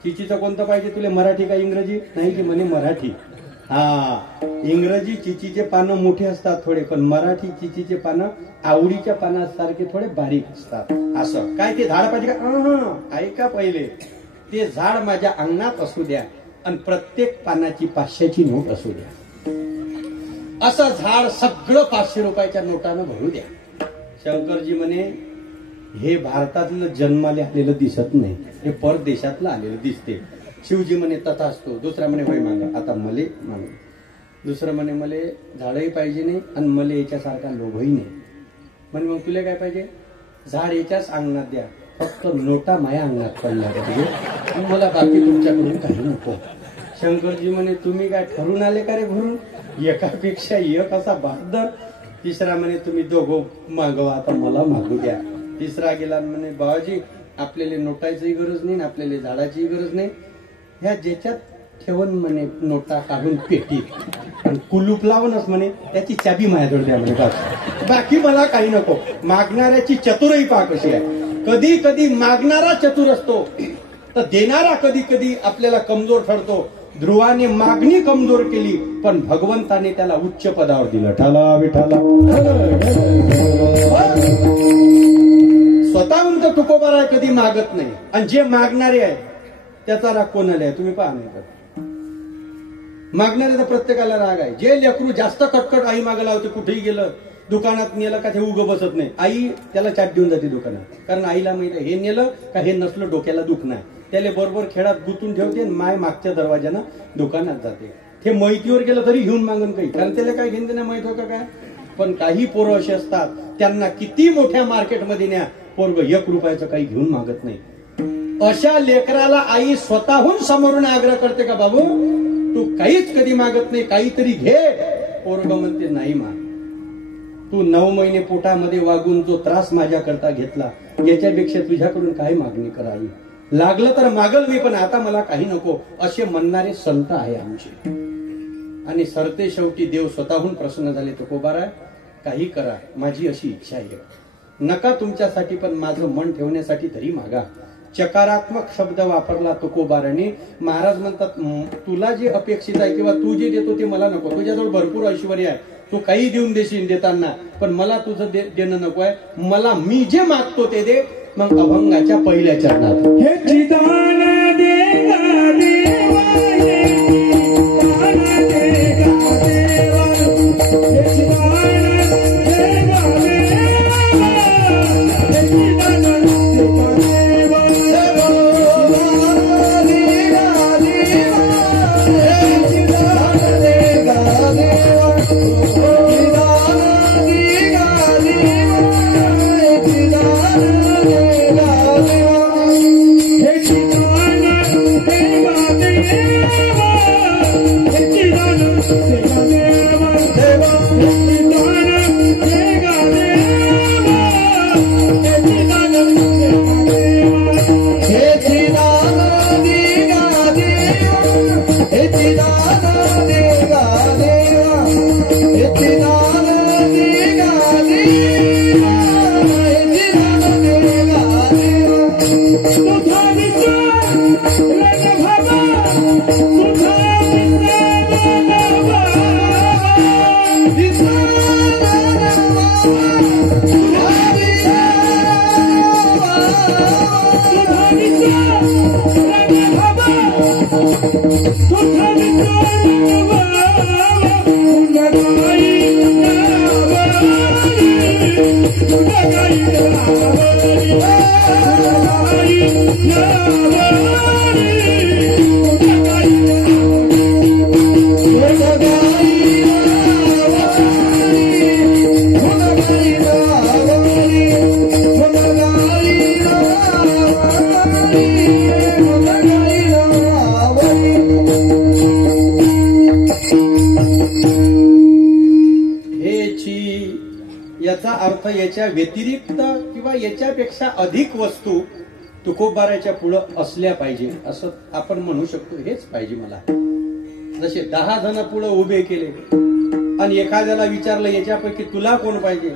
चिचीचं कोणतं पाहिजे तुला, मराठी का इंग्रजी? नाही की म्हणे मराठी. हा, इंग्रजी चिचीचे पानं मोठे असतात थोडे, पण मराठी चिचीचे पानं आवडीच्या पानासारखे थोडे बारीक असतात. असं काय ते झाड पाहिजे का? ऐका पहिले, ते झाड माझ्या अंगणात असू द्या आणि प्रत्येक पानाची 500ची नोट असू द्या. असं झाड सगळं 500 रुपयाच्या नोटानं भरू द्या. शंकरजी म्हणे हे भारतातलं जन्माले आलेलं दिसत नाही, हे परदेशातलं आलेलं दिसते. शिवजी म्हणे तथा असतो. दुसरा म्हणे होय मागा. आता मले मागू. दुसरं म्हणे मले झाडही पाहिजे नाही आणि मले याच्यासारखा लोभही नाही. म्हणजे मग तुला काय पाहिजे? झाड याच्याच अंगणात द्या, फक्त नोटा माया अंगणात पडल्या पाहिजे, मला बाकी तुमच्याकडून काही नको. शंकरजी म्हणे तुम्ही काय ठरून आले का रे घरून? एकापेक्षा एक असा बहादर. तिसरा म्हणे तुम्ही दोघं मागवा, आता मला मागू द्या. तिसरा गेला म्हणे बाबाजी आपल्याला नोटायचीही गरज नाही, आपल्याला झाडाचीही गरज नाही, ह्या ज्याच्यात ठेवून म्हणे नोटा काढून पेटीत आणि कुलूप लावूनच म्हणे त्याची चाबी माझ्याजवळ द्या म्हणे, बाकी मला काही नको. मागणाऱ्याची चतुराई पहा कशी आहे. कधी कधी मागणारा चतुर असतो तर देणारा कधी कधी आपल्याला कमजोर ठरतो. ध्रुवाने मागणी कमजोर केली पण भगवंताने त्याला उच्च पदावर दिलं. ठाला विठाला. स्वतःहून तर तुकोबारा कधी मागत नाही आणि जे मागणारे आहे त्याचा राग कोणाला आहे तुम्ही पहा. नाही मागणारे तर प्रत्येकाला राग आहे. जे लेकरू जास्त कटकट आई मागे लावते, कुठेही गेलं दुकानात नेलं का ते उगं बसत नाही, आई त्याला चाट देऊन जाते दुकानात, कारण आईला माहित आहे हे नेलं का हे नसलं डोक्याला दुखणं आहे. त्याला बरोबर खेळात गुंतून ठेवते आणि माय मागच्या दरवाजानं दुकानात जाते. ते माहितीवर गेलं तरी घेऊन मागून काही, कारण त्याला काय घेऊन देणं माहित होतं काय. पण काही पोरं असे असतात त्यांना किती मोठ्या मार्केटमध्ये न्या, पोरग 1 रुपयाचं काही घेऊन मागत नाही. अशा लेकराला आई स्वतःहून समोरून आग्रह करते का बाबू तू काहीच कधी मागत नाही, काहीतरी घे. पोरग म्हणते नाही मा, तू 9 महिने पोटामध्ये वागून जो त्रास माझ्याकरता घेतला याच्यापेक्षा तुझ्याकडून काय मागणी करावी. लागलं तर मागल मी, पण आता मला काही नको, असे म्हणणारे संत आहे आमचे. आणि सरते शेवटी देव स्वतःहून प्रसन्न झाले. तुकोबारा काही करा, माझी अशी इच्छा आहे, नका तुमच्यासाठी पण माझं मन ठेवण्यासाठी तरी मागा. चकारात्मक शब्द वापरला तुकोबाराने. महाराज म्हणतात तुला जे अपेक्षित आहे किंवा तू जे देतो ते मला नको. तुझ्याजवळ भरपूर ऐश्वर आहे, तू काही देऊन देशील देताना, पण मला तुझं देणं नको आहे. मला मी जे मागतो ते दे. मग अभंगाच्या पहिल्या चरणात हे चिदान देवा देवा याच्या व्यतिरिक्त किंवा याच्यापेक्षा अधिक वस्तू तुकोबाराच्या पुढं असल्या पाहिजे असं आपण म्हणू शकतो. हेच पाहिजे मला. जसे 10 जण पुढं उभे केले आणि एखाद्याला विचारलं याच्यापैकी तुला कोण पाहिजे,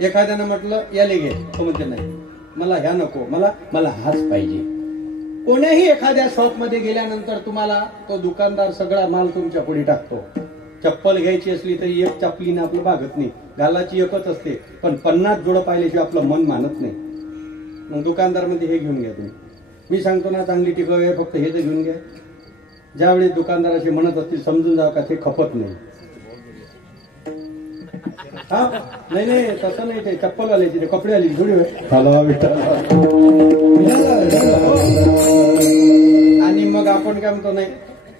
एखाद्यानं म्हटलं याले घे, तो म्हणते नाही मला ह्या नको, मला हाच पाहिजे. कोण्याही एखाद्या शॉपमध्ये गेल्यानंतर तुम्हाला तो दुकानदार सगळा माल तुमच्या पुढे टाकतो. चप्पल घ्यायची असली तरी एक चपलीनं आपलं भागत नाही, घालाची एकच असते, पण 50 जोडं पाहिल्याशिवाय आपलं मन मानत नाही. मग दुकानदार मध्ये हे घेऊन घ्या तुम्ही, मी सांगतो ना चांगली टिकाऊ आहे, फक्त हे तर घेऊन घ्या. ज्यावेळी दुकानदार असे म्हणत असतील समजून जावं का ते खपत नाही. हा नाही तसं नाही, ते चप्पल आल्याची ते कपडे आली थोडी आणि मग आपण काय म्हणतो नाही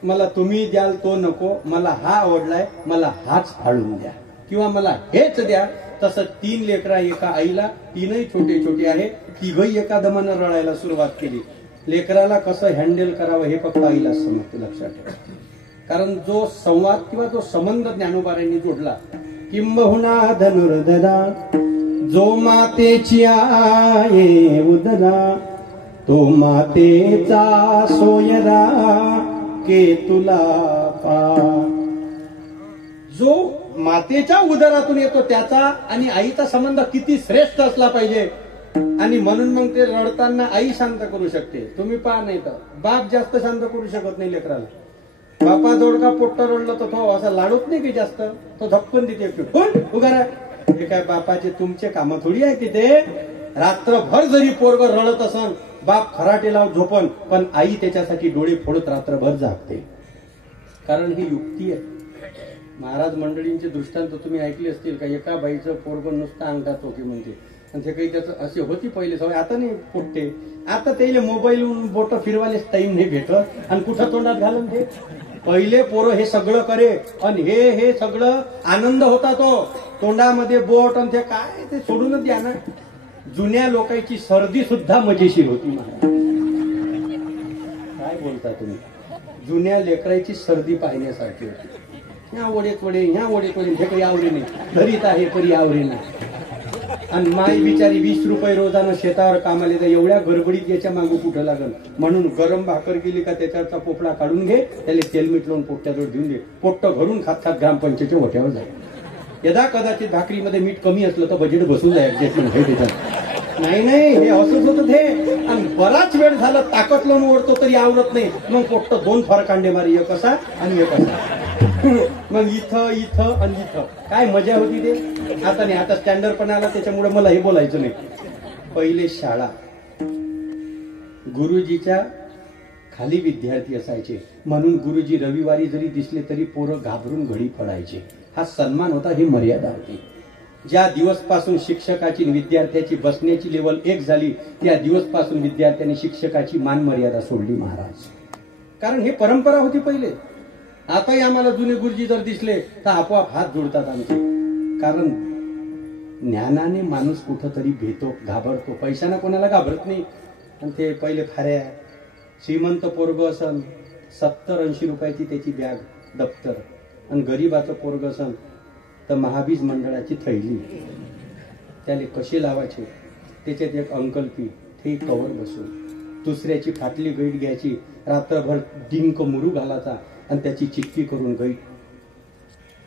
मला तुम्ही द्याल तो नको, मला हा आवडलाय मला हाच फाडून द्या, किंवा मला हेच द्या तसं 3 लेकरा एका आईला, 3ही छोटे छोटे आहे, तिघही एका दमानं रडायला सुरुवात केली. लेकराला कसं हँडल करावं हे फक्त आईला समजते, लक्षात ठेवा. कारण जो संवाद किंवा जो संबंध ज्ञानोबारांनी जोडला, किंबहुना धनुर्धरा जो मातेची आहे उदरा, तो मातेचा सोयरा के तुला पा. जो मातेच्या उदरातून येतो त्याचा आणि आईचा संबंध किती श्रेष्ठ असला पाहिजे. आणि म्हणून मग ते रडताना आई शांत करू शकते. तुम्ही पहा, नाही तर बाप जास्त शांत करू शकत नाही लेकराला. बापा जोडका पोट्ट रडलं तर तो असा लाडूत नाही की जास्त, तो धपकन देते. कोण उगा राहा. हे काय बापाचे तुमचे काम थोडी आहे की ते. रात्रभर जरी पोरग रडत असन, बाप खराटे लावून झोपन, पण आई त्याच्यासाठी डोळे फोडत रात्रभर जागते. कारण ही युक्ती आहे. महाराज मंडळींचे दृष्टांत तुम्ही ऐकले असतील का. एका बाईचं पोरग नुसतं अंगठात होती म्हणते, आणि ते काही त्याचं अशी होती पहिले सवय, आता नाही पोटते. आता त्याला मोबाईलवरून बोट फिरवायला टाइम नाही भेटत, आणि कुठं तोंडात घालून ते. पहिले पोरं हे सगळं करे, आणि हे सगळं आनंद होता तो. तोंडामध्ये बोट आणि ते काय ते सोडूनच द्या ना. जुन्या लोकांची सर्दी सुद्धा मजेशीर होती महाराज. काय बोलता तुम्ही. जुन्या लेकराची सर्दी पाहण्यासारखी होती. ह्या वडेत वडे, ह्या वडेत वडे, हे काही आवरे नाही, धरीत आहे परी आवरे नाही. आणि माय बिचारी 20 रुपये रोजानं शेतावर कामाला तर एवढ्या गडबडीत याच्या मागू कुठं लागल. म्हणून गरम भाकर केली का त्याच्यावरचा पोपळा काढून घे, त्याला तेलमीठ लावून पोट्ट्याजवळ देऊन दे. पोट्ट घरून खात खात ग्रामपंचायतीच्या ओट्यावर जाईल. यदा कदाचित भाकरीमध्ये मीठ कमी असलं तर बजेट बसून जाईल ऍडजस्टमेंट हे त्याच्यात. नाही हे असंच होतं ते. आणि बराच वेळ झाला ताकद लावून ओढतो तरी आवरत नाही. मग पोट्ट 2 फरकांडे मारी, एक असा आणि एक असा. मग इथं आणि इथं काय मजा होती ते. आता नाही, आता स्टँडर्ड पण आला, त्याच्यामुळे मला हे बोलायचं नाही. पहिले शाळा, गुरुजीच्या खाली विद्यार्थी असायचे, म्हणून गुरुजी रविवारी जरी दिसले तरी पोरं घाबरून घडी पडायचे. हा सन्मान होता, ही मर्यादा होती. ज्या दिवसपासून शिक्षकाची विद्यार्थ्याची बसण्याची लेवल एक झाली, त्या दिवसपासून विद्यार्थ्यांनी शिक्षकाची मान मर्यादा सोडली महाराज. कारण हे परंपरा होती पहिले. आताही आम्हाला जुने गुरुजी जर दिसले तर आपोआप हात जोडतात आमचे. कारण ज्ञानाने माणूस कुठंतरी भेटतो, घाबरतो. पैशाने कोणाला घाबरत नाही. आणि ते पहिले फाऱ्या, श्रीमंत पोरग असन 70-80 रुपयाची त्याची बॅग, दप्तर, आणि गरीबाचं पोरग असन तर महाबीज मंडळाची थैली. त्याला कसे लावायचे, त्याच्यात एक अंकल्पी, ते कवर बसून दुसऱ्याची फाटली गैट घ्यायची, रात्रभर डिंक मुरू घालायचा आणि त्याची चिक्की करून गैट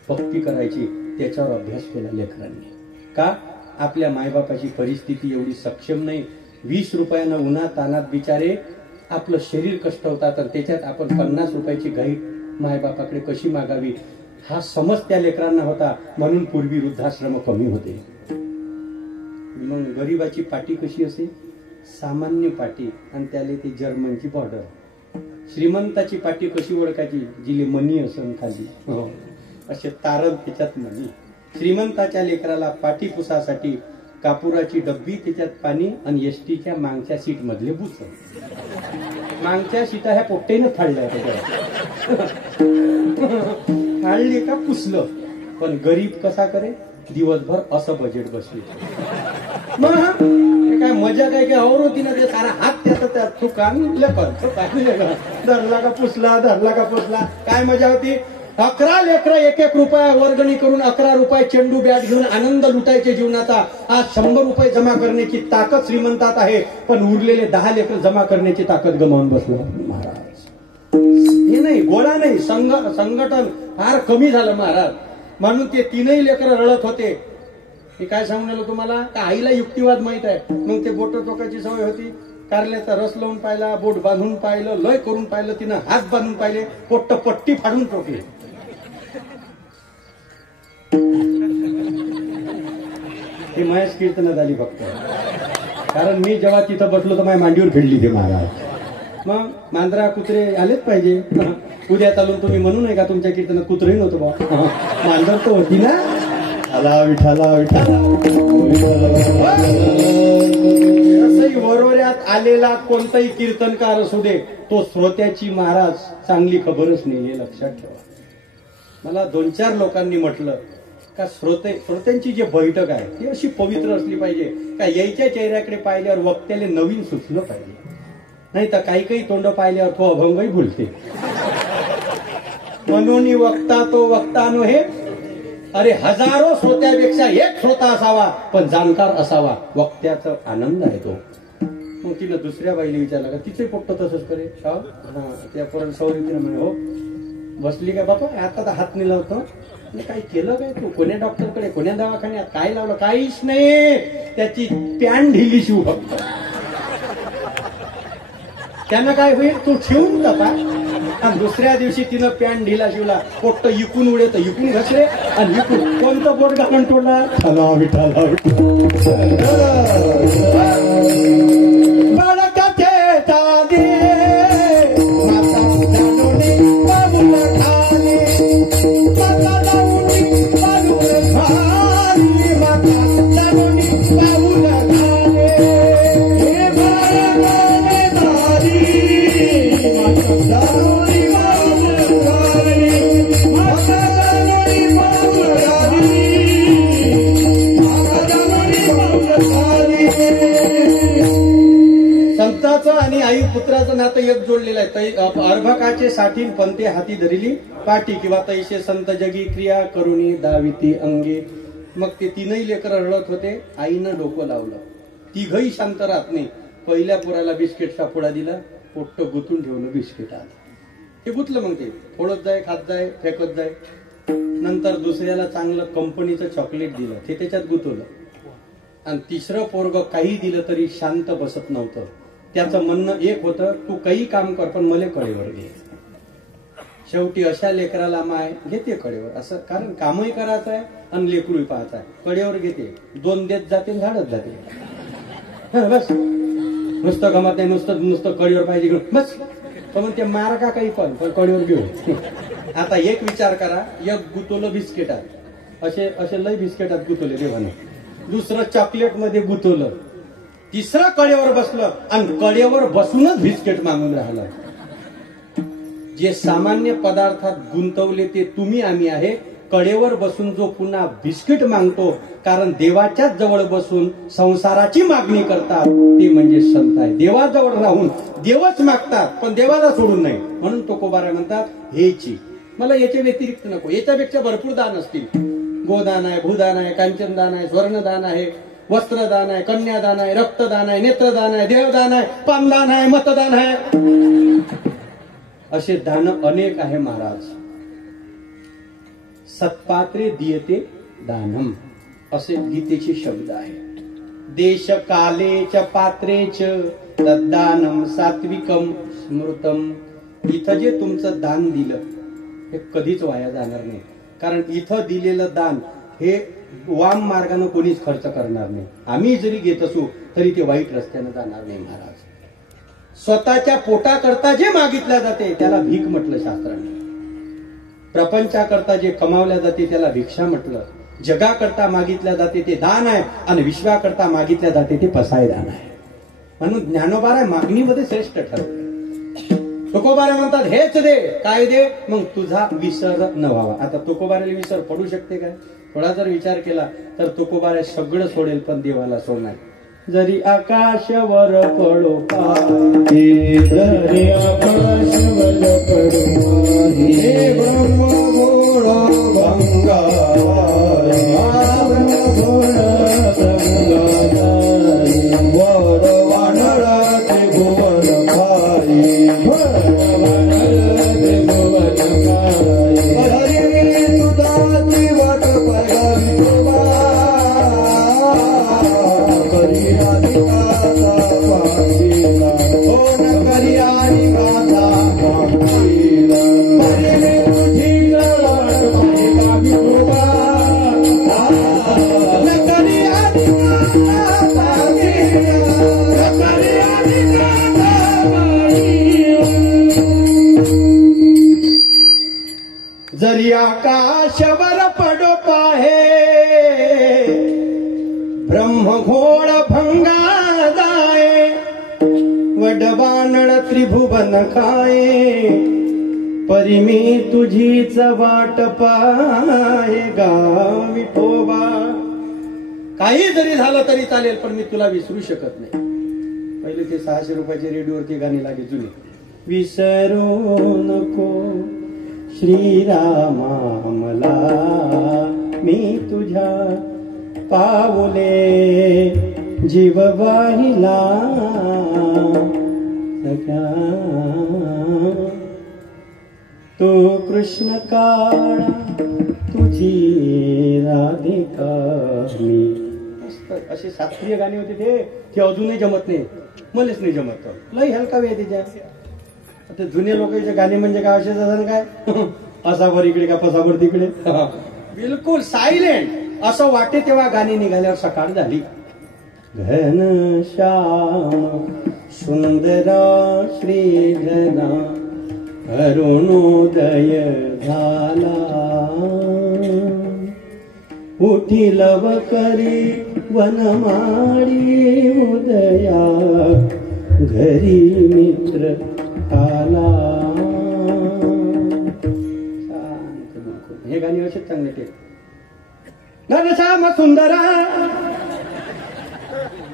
पक्की करायची. त्याच्यावर अभ्यास केला लेकरांनी. का? आपल्या मायबापाची परिस्थिती एवढी सक्षम नाही. 20 रुपयानं उन्हात तानात बिचारे आपलं शरीर कष्ट होतात, तर त्याच्यात आपण 50 रुपयाची गाईड मायबापाकडे कशी मागावी हा समज त्या लेकरांना होता. म्हणून पूर्वी वृद्धाश्रम कमी होते. मग गरीबाची पाटी कशी असे, सामान्य पाटी, आणि त्याला ती जर्मनची बॉर्डर. श्रीमंताची पाटी कशी ओळखायची, जिले मनी असन खाली, असे तारण त्याच्यात मनी. श्रीमंताच्या लेकराला पाटी पुसासाठी कापुराची डब्बी, त्याच्यात पाणी, आणि एसटीच्या मागच्या सीट मधले बुच. मागच्या सीटा ह्या पोट्टेनं फाडल्या त्याच्यावर. फाडली का पुसलं. पण गरीब कसा करे, दिवसभर असं बजेट बसले. मग काय मजा काय और होती ना. ते सारा हात त्याचा त्या थुकान धरला का पुसला, धरला का पुसला. काय मजा होती. 11 लेकरं 1-1 रुपया वर्गणी करून 11 रुपये चेंडू बॅट घेऊन आनंद लुटायचे जीवनाचा. आज 100 रुपये जमा करण्याची ताकद श्रीमंतात आहे, पण उरलेले 10 लेकर जमा करण्याची ताकद गमावून बसलो महाराज. हे नाही, गोळा नाही, संघटन फार कमी झालं महाराज. म्हणून ते 3ही लेकर रडत होते. हे काय सांगून तुम्हाला का आईला युक्तिवाद माहित आहे. मग ते बोट टोकाची सवय होती. कारल्याचा रस लावून पाहिला, बोट बांधून पाहिलं, लय करून पाहिलं, तिनं हात बांधून पाहिले, पोट्ट पट्टी फाडून टोकली. ही महेश कीर्तन झाली फक्त. कारण मी जेव्हा तिथं बसलो तर माझ्या मांडीवर फिरली ते महाराज. मग मांजरा कुत्रे आलेच पाहिजे. उद्या चालून तुम्ही म्हणू नये का तुमच्या कीर्तनात कुत्रही नव्हतं बा. मांजर तर होती ना. आला विठाला विठाला. असंही वरोऱ्यात आलेला कोणताही कीर्तनकार असू दे, तो श्रोत्याची महाराज चांगली खबरच नाही, हे लक्षात ठेवा. मला 2-4 लोकांनी म्हटलं का श्रोत्यांची जी बैठक आहे ती अशी पवित्र असली पाहिजे का यायच्या चेहऱ्याकडे पाहिल्यावर वक्त्याला नवीन सुचलं पाहिजे. नाही तर काही काही तोंड पाहिल्यावर तो अभंगही भुलते. म्हणून वक्ता तो वक्ता नव्हे, अरे हजारो श्रोत्यापेक्षा एक श्रोता असावा पण जाणकार असावा, वक्त्याचा आनंद आहे तो. मग तिनं दुसऱ्या बाईला विचारलं का तिचे पोट्ट तसंच करे. त्या परत सौरीतीनं म्हणे हो बसली काय बाबा, आता तर हात नेला होतं. काय केलं काय तू, कोण्या डॉक्टरकडे, कोण्या दवाखान्यात, काय लावलं, काहीच नाही, त्याची पॅन ढिली शिव फक्त. त्यानं काय होईल, तू ठेवून टाका. आणि दुसऱ्या दिवशी तिनं पॅन ढिला शिवला, पोट्ट इकून उडे तर इकून घसरे आणि इकून कोणतं बोट घालून टोला ठाला विठाला आणि आई पुत्राचं नातं एक जोडलेलं आहे. अर्भकाचे साठीन पंते हाती धरिली पाठी किंवा तैसे संत जगी क्रिया करुणी दाविती अंगे. मग ते तीनही लेकरं रडत होते, आईनं डोकं लावलं. तिघही शांत राहत नाही. पहिल्या पोराला बिस्किटचा पुडा दिला, पोट्ट गुतून ठेवलं बिस्किटात. ते गुतलं, मग ते फोडत जाय, खात जाय, फेकत जाय. नंतर दुसऱ्याला चांगलं कंपनीचं चॉकलेट दिलं, ते त्याच्यात गुतवलं. आणि तिसरं पोरग काही दिलं तरी शांत बसत नव्हतं. त्याचं म्हणणं एक होतं, तू काही काम कर पण मला कडेवर घे. शेवटी अशा लेकराला माय घेते कडेवर, असं कारण कामही करायचं आहे आणि लेकरूही पाहत आहे. कडेवर घेते, दोन देत जाते, झाडत जाते. बस नुसतं गमत नाही, नुसतं कडेवर पाहिजे बस. तर मग ते मार का काही पण कडेवर घेऊ. आता एक विचार करा, एक गुतवलं बिस्किटात, असे लय बिस्किटात गुतवले देवाने. दुसरं चॉकलेट मध्ये गुतवलं, तिसरं कडेवर बसलं आणि कडेवर बसूनच बिस्किट मागून राहिलं. जे सामान्य पदार्थात गुंतवले ते तुम्ही आम्ही आहे. कडेवर बसून जो पुन्हा बिस्किट मागतो कारण देवाच्याच जवळ बसून संसाराची मागणी करतात, ते म्हणजे संत आहे. देवाजवळ राहून देवच मागतात पण देवाला सोडून नाही. म्हणून तुकोबारा म्हणतात, हेची मला याच्या व्यतिरिक्त नको. याच्यापेक्षा भरपूर दान असतील. गोदान आहे, भूदान आहे, कांचनदान आहे, स्वर्णदान आहे, वस्त्रदान आहे, कन्यादान आहे, रक्तदान आहे, नेत्रदान आहे, देवदान आहे, पानदान आहे, मतदान आहे. असे दान अनेक आहे महाराज. सत्पात्रे दियते दानम असे गीतेचे शब्द आहे. देश कालेच पात्रेच तद्दानम सात्विकम स्मृतम. इथं जे तुमचं दान दिलं हे कधीच वाया जाणार नाही. कारण इथं दिलेलं दान हे वाम मार्गाने कोणीच खर्च करणार नाही. आम्ही जरी घेत असू तरी ते वाईट रस्त्याने जाणार नाही महाराज. स्वतःच्या पोटाकरता जे मागितल्या जाते त्याला भीक म्हटलं शास्त्राने. प्रपंचाकरता जे कमावल्या जाते त्याला भिक्षा म्हटलं. जगाकरता मागितल्या जाते ते दान आहे आणि विश्वाकरता मागितल्या जाते ते पसाय दान आहे. म्हणून ज्ञानोबारा मागणीमध्ये श्रेष्ठ ठरवलं. तुकोबारा म्हणतात, हेच दे. काय दे? मग तुझा विसर न व्हावा. आता तुकोबाराला विसर पडू शकते काय? थोडा जर विचार केला तर तुकोबारा सगळं सोडेल पण देवाला सोडणार. जरी आकाशवर पडो पाहे, जरी आकाशवर पडो पाहे, ब्रह्म घोडा भंगा वर वानराचे भुवन खाई, जरी आकाशवर पडो पाहे, ब्रह्मघोळ भंगा जाय, वडवानळ त्रिभुवन खाये, परी मी तुझीच वाट पाहे गा विठोबा. काही जरी झालं तरी चालेल, पण मी तुला विसरू शकत नाही. पहिले ते 600 रुपयाचे रेडिओवरती गाणी लागे जुने. विसरू नको श्रीरामा मला मी तुझ्या पावले जीव वाहिला सख्या. तो कृष्ण काळा तुझी राधिका मी. असे शास्त्रीय गाणी होते ते अजूनही जमत नाही, मलाच नाही जमत. लय हलका वेळ त्याच्या. आता जुने लोकांचे गाणे म्हणजे काय असे जण काय असावर इकडे का पसावर तिकडे, बिलकुल सायलेंट असं वाटे तेव्हा गाणी निघाल्यावर सकाळ झाली. घन श्याम सुंदरा श्रीधरा अरुणोदय झाला. उठील व करी वनमाळी उदया घरी मित्र आला. हे गाणी असेच चांगले ते. घनश्याम सुंदरा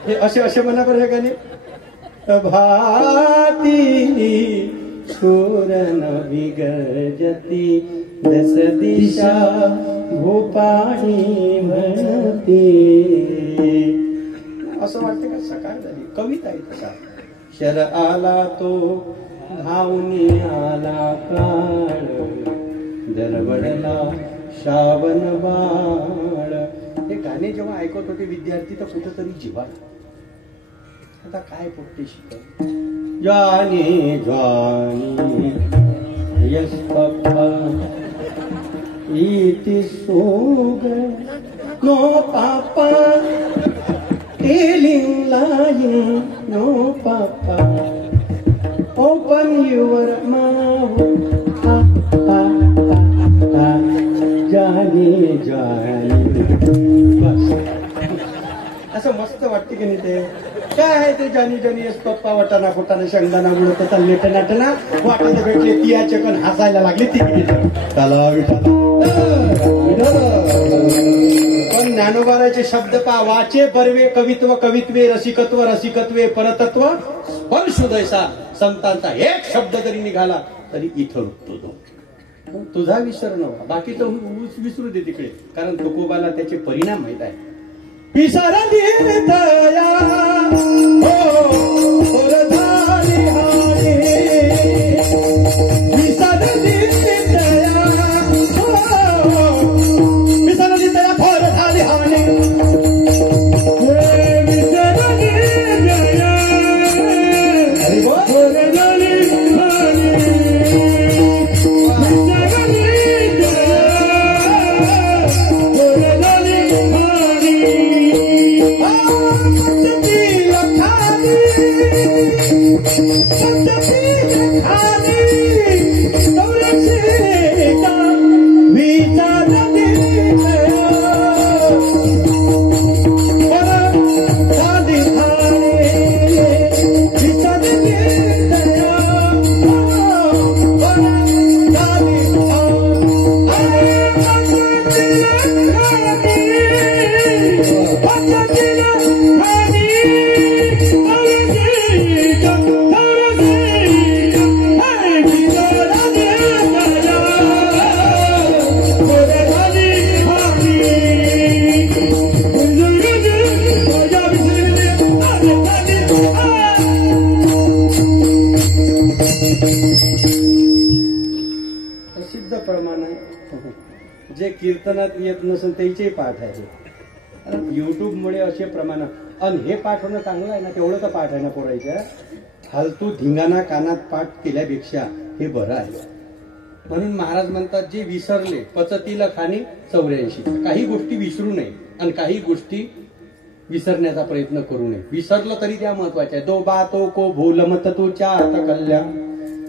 हे असे असे म्हणा बरं हे गाणे. भाती सूरन विगजती दस दिशा भोपाळी म्हणते. असं वाटतं का सकाळ झाली. कविता आहे तसा. शर आला तो धावणी आला काळ दरवडला श्रावण बाळ. हे गाणे जेव्हा ऐकत होते विद्यार्थी तर कुठेतरी जिव्हाळा. आता काय पोट्टे शिकत. जानी जानी यश पप्पा इति sugar no papa telling lies no papa open your mouth Johny Johny. बस असं मस्त वाटते की नाही ते. काय आहे ते जानी जानी यश पप्पा वटाना फुटाना शेंगदाणा गुळत चालले टनाटना वाटायला भेटले ती चकन हसायला लागली तिकडे. चला विठाला. पण ज्ञानोबाराचे शब्द पा वाचे बर्वे कवित्व कवित्वे रसिकत्व रसिकत्वे परतत्व स्पर्शुदैसा. संतांचा एक शब्द जरी निघाला तरी इथं रुकतो तो. तुझा विसर नव्हा, बाकीचं विसरू दे तिकडे, कारण तुकोबाला त्याचे परिणाम माहित आहे. विसर दया जे कीर्तनात येत नसेल त्याचे पाठ आहे. युट्यूब मुळे असे प्रमाण. आणि हे पाठ होणं चांगलं आहे ना, तेवढं तर पाठ आहे ना पोरायच्या. फालतू धिंगाणा कानात पाठ केल्यापेक्षा हे बरं आहे. म्हणून महाराज म्हणतात जे विसरले पचतील खाणी 84. काही गोष्टी विसरू नये आणि काही गोष्टी विसरण्याचा प्रयत्न करू नये. विसरलं तरी त्या महत्वाच्या. दो बातो को भूल मत तो चात कल्याण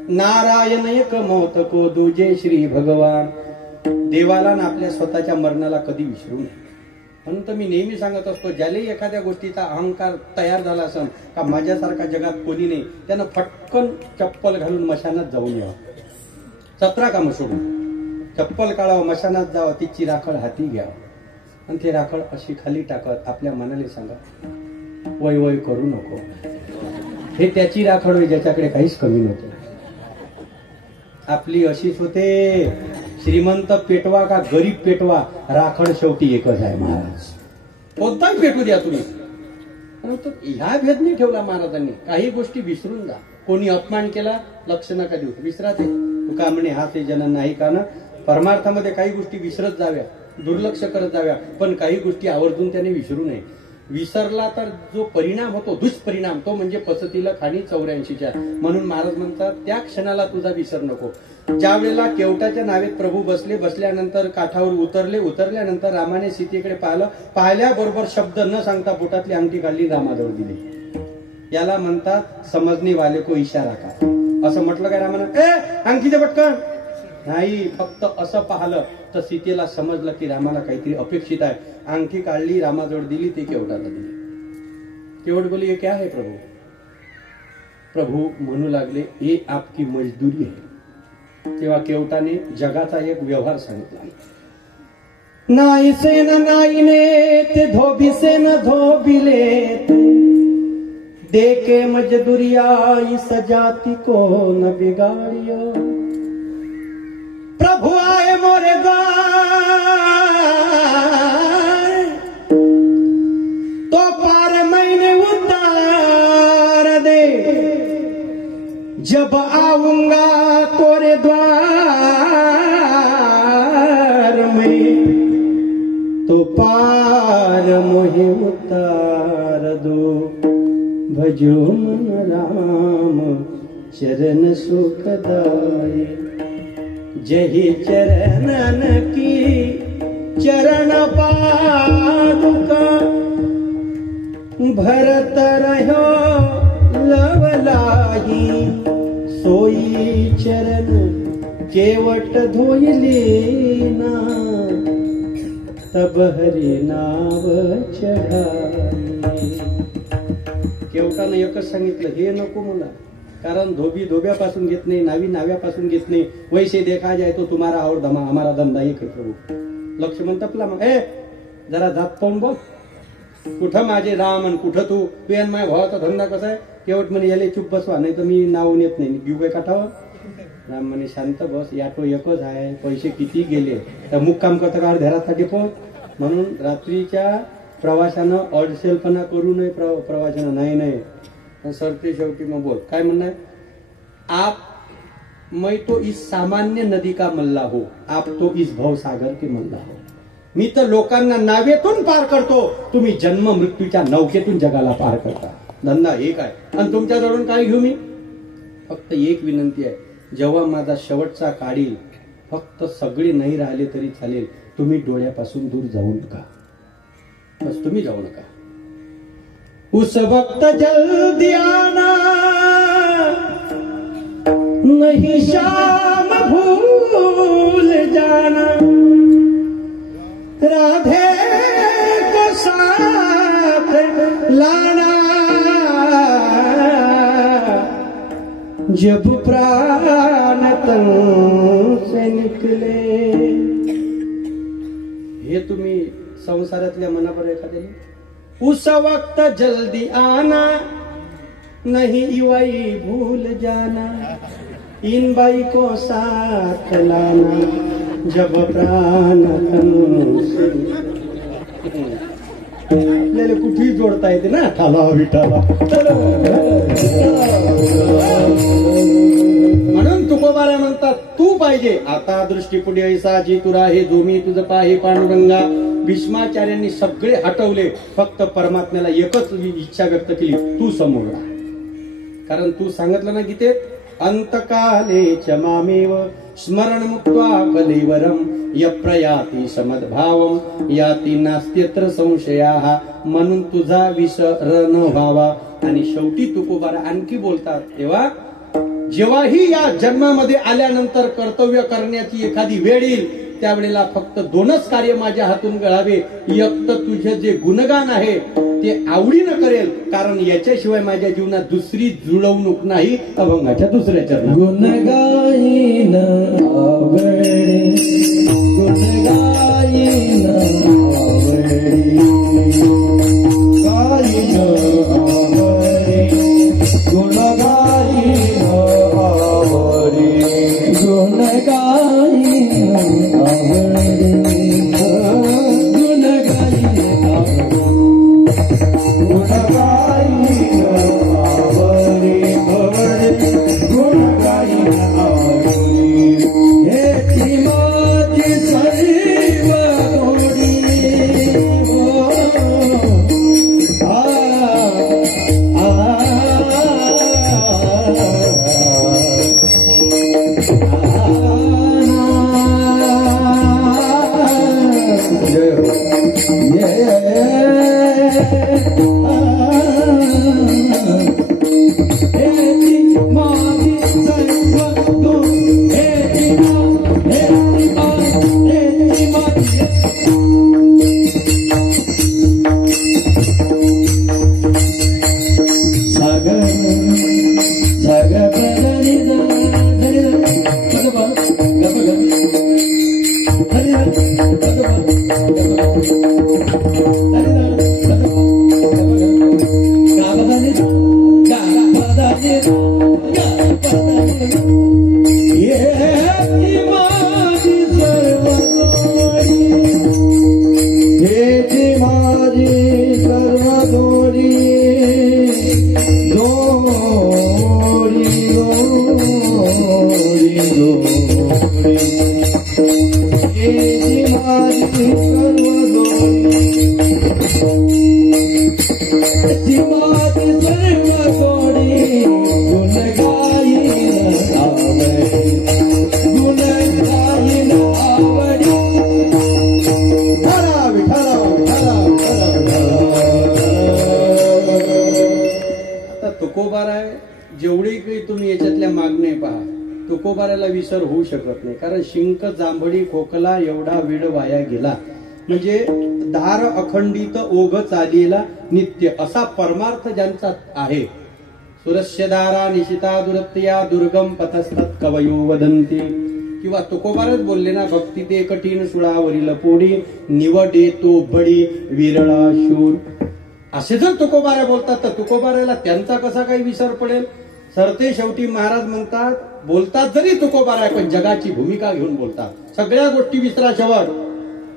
नारायण एक मौत को दुजे श्री भगवान. देवाला ना आपल्या स्वतःच्या मरणाला कधी विसरू नये. म्हणून तर मी नेहमी सांगत असतो, ज्यालाही एखाद्या गोष्टीचा अहंकार तयार झाला असेल का माझ्यासारखा जगात कोणी नाही, त्यानं फटकन चप्पल घालून मशानात जाऊन यावं. सतरा कामं सोडून चप्पल काढावं, मशानात जावं, तिची राखड हाती घ्यावं आणि ते राखड अशी खाली टाकत आपल्या मनाला सांगा वय वय करू नको. हे त्याची राखड होय ज्याच्याकडे काहीच कमी नव्हतं. आपली अशीच होते. श्रीमंत पेटवा का गरीब पेटवा, राखड शेवटी एकच आहे महाराज. कोणताही पेटू द्या तुम्ही. ह्या भेद नाही ठेवला महाराजांनी. काही गोष्टी विसरून जा. कोणी अपमान केला लक्ष नका देऊ, विसरा ते. तुका म्हणे हाच जन नाही का ना. परमार्थामध्ये काही गोष्टी विसरत जाव्या, दुर्लक्ष करत जाव्या, पण काही गोष्टी आवर्जून त्याने विसरू नये. विसरला तर जो परिणाम होतो, दुष्परिणाम, तो म्हणजे पसतीला खाणी 84च्या. म्हणून महाराज म्हणतात त्या क्षणाला तुझा विसर नको. ज्या वेळेला केवटाच्या नावेत प्रभू बसल्यानंतर काठावर उतरल्यानंतर रामाने सीतेकडे पाहिल्याबरोबर शब्द न सांगता बोटातली अंगठी काढली, रामाजवळ दिली. याला म्हणतात समजणे वाले को इशारा का. असं म्हटलं काय रामानं, अंगठीचे पटकन नाही, फक्त असं पाहिलं तर सीतेला समजलं की रामाला काहीतरी अपेक्षित आहे. अंगठी काढली, रामाजवळ दिली, ते केवटाला दिली. केवट बोली ये क्या है प्रभू. प्रभू म्हणू लागले ये आपकी मजदूरी आहे. तेव्हा केवटाने जगाचा एक व्यवहार सांगितला. नाही से न नाईने ते धोबी से न धोबिले, देके मजदूरिया इस जाति को न बिगाड़ियो. प्रभु आए मोरे द्वार, तो पार मैंने उतार दे. जब आऊंगा तोरे द्वार में, तो पार मोहे उतार दो. भजो मन राम चरण सुखदाई. जही चरणन की चरण पादुका, भरत रहो लवलाही. सोई चरण केवट धोइलेना, तब हरि नाव चढाई. केवटानं एकच सांगितलं, हे नको मला. कारण धोबी धोब्यापासून घेत नाही, नावी नाव्यापासून घेत नाही. वैसे देखा जाए तो तुम्हारा और धमा हमारा धंदा एक है प्रभू. लक्ष्मण तपला मग, जरा जात पाहून बोल. कुठं माझे राम आणि कुठं तू आणि माझ्या भावाचा धंदा कसा आहे. केवट म्हणे याले चुप बसवा, नाही तर मी नाव नेत नाही. घेऊ काय काठावर. राम म्हणे शांत बस, याटो एकच आहे. पैसे किती गेले तर मुक्काम करता का घरासाठी पोहोच. म्हणून रात्रीच्या प्रवाशानं अडसेलपणा करू नये. प्रवाशानं नाही सरते शेवटी मग बोल काय म्हणणार. आप मैं तो इस सामान्य नदी का मल्ला हो, आप तो इस भवसागर के मल्ला हो. मी तर लोकांना नावेतून पार करतो, तुम्ही जन्म मृत्यूच्या नौकेतून जगाला पार करता. धंदा एक आहे आणि तुमच्याजवळून काय घेऊ मी. फक्त एक विनंती आहे, जेव्हा माझा शेवटचा काढील, फक्त सगळे नाही राहिले तरी चालेल, तुम्ही डोळ्यापासून दूर जाऊ नका. बस तुम्ही जाऊ नका. उस वक्त जल्दी आना, नहीं शाम भूल जाना. राधे को साथ लाना, जब प्राण तन से निकले. हे तुम्ही संसारातल्या मनावर एखाद्याने. उस वक्त जल्दी आना, नहीं वही भूल जाना. इन बाई को साथ लाना, जब प्राण तन से. आपल्याला कुठेही जोडता येते ना. ठाला विठाला. म्हणून तुकोबारा म्हणतात तू पाहिजे आता दृष्टीपुढे ऐसा जी तुरा हे जो मी तुझं पाहे पांडुरंगा. भीष्माचार्यांनी सगळे हटवले, फक्त परमात्म्याला एकच इच्छा व्यक्त केली, तू समोर राहा. कारण तू सांगितलं ना गीतेत, अंतकाले च मामेव स्मरण मुक्त्वा कलेवरम यप्रयाति समद्भावम याति नास्त्यत्र संशयाः. म्हणून तुझा विसर न व्हावा. आणि शेवटी तुकोबारा आणखी बोलतात, तेव्हा जेव्हाही या जन्मामध्ये आल्यानंतर कर्तव्य करण्याची एखादी वेळ येईल, त्यावेळेला फक्त दोनच कार्य माझ्या हातून घडावे. एक तर तुझे जे गुणगान आहे ते आवडीनं करेल, कारण याच्याशिवाय माझ्या जीवनात दुसरी जुळवणूक नाही अभंगाच्या दुसऱ्या चरणात. गुण गाईन आवडे, गुण गाईन आवडे, गाईन आवडे, गुण गाईन आवडे, गुण गाईन आवडे, गुण गाईन आवडे, गुण गाईन आवडे, गुण गाईन आवडे. हेची माझी सर्व गोडी, जेवढी काही तुम्ही याच्यातल्या मागण्या पहा, तुकोबाराला विसर होऊ शकत नाही, कारण शिंक जांभळी खोकला एवढा वेळ वाया गेला. म्हणजे दार अखंडित ओघ चालीला नित्य असा परमार्थ ज्यांचा आहे. सुरस्य दारा निशिता दुरत्या दुर्गम पथस्तत कवयो वदंती. किंवा तुकोबारच बोलले ना, भक्ती ते कठीण सुळावरील पोडी, निवडे तो बडी विरळा शूर. असे जर तुकोबारा बोलतात तर तुकोबाराला त्यांचा कसा काही विसर पडेल. सरते शेवटी महाराज म्हणतात, बोलतात जरी तुकोबारा पण जगाची भूमिका घेऊन बोलतात. सगळ्या गोष्टी विसरा शेवट.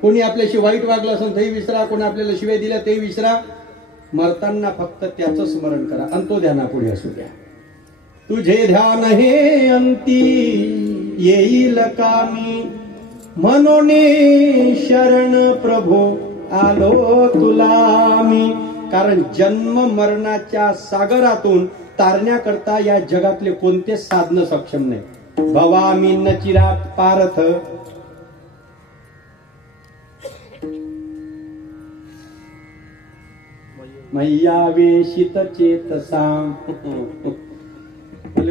कोणी आपल्याशी वाईट वागलं असेल तेही विसरा, कोणी आपल्याला शिव्या दिल्या तेही विसरा. मरताना फक्त त्याचं स्मरण करा आणि तो ध्यानापुढे असू द्या. तुझे ध्यान हे अंती येईल कामी, म्हणून शरण प्रभो आलो तुला मी. कारण जन्म मरणाच्या सागरातून तारण्याकरता या जगातले कोणते साधन सक्षम नाही. भवामी न चिरात पारथ, मैया वेशित चेतसाम.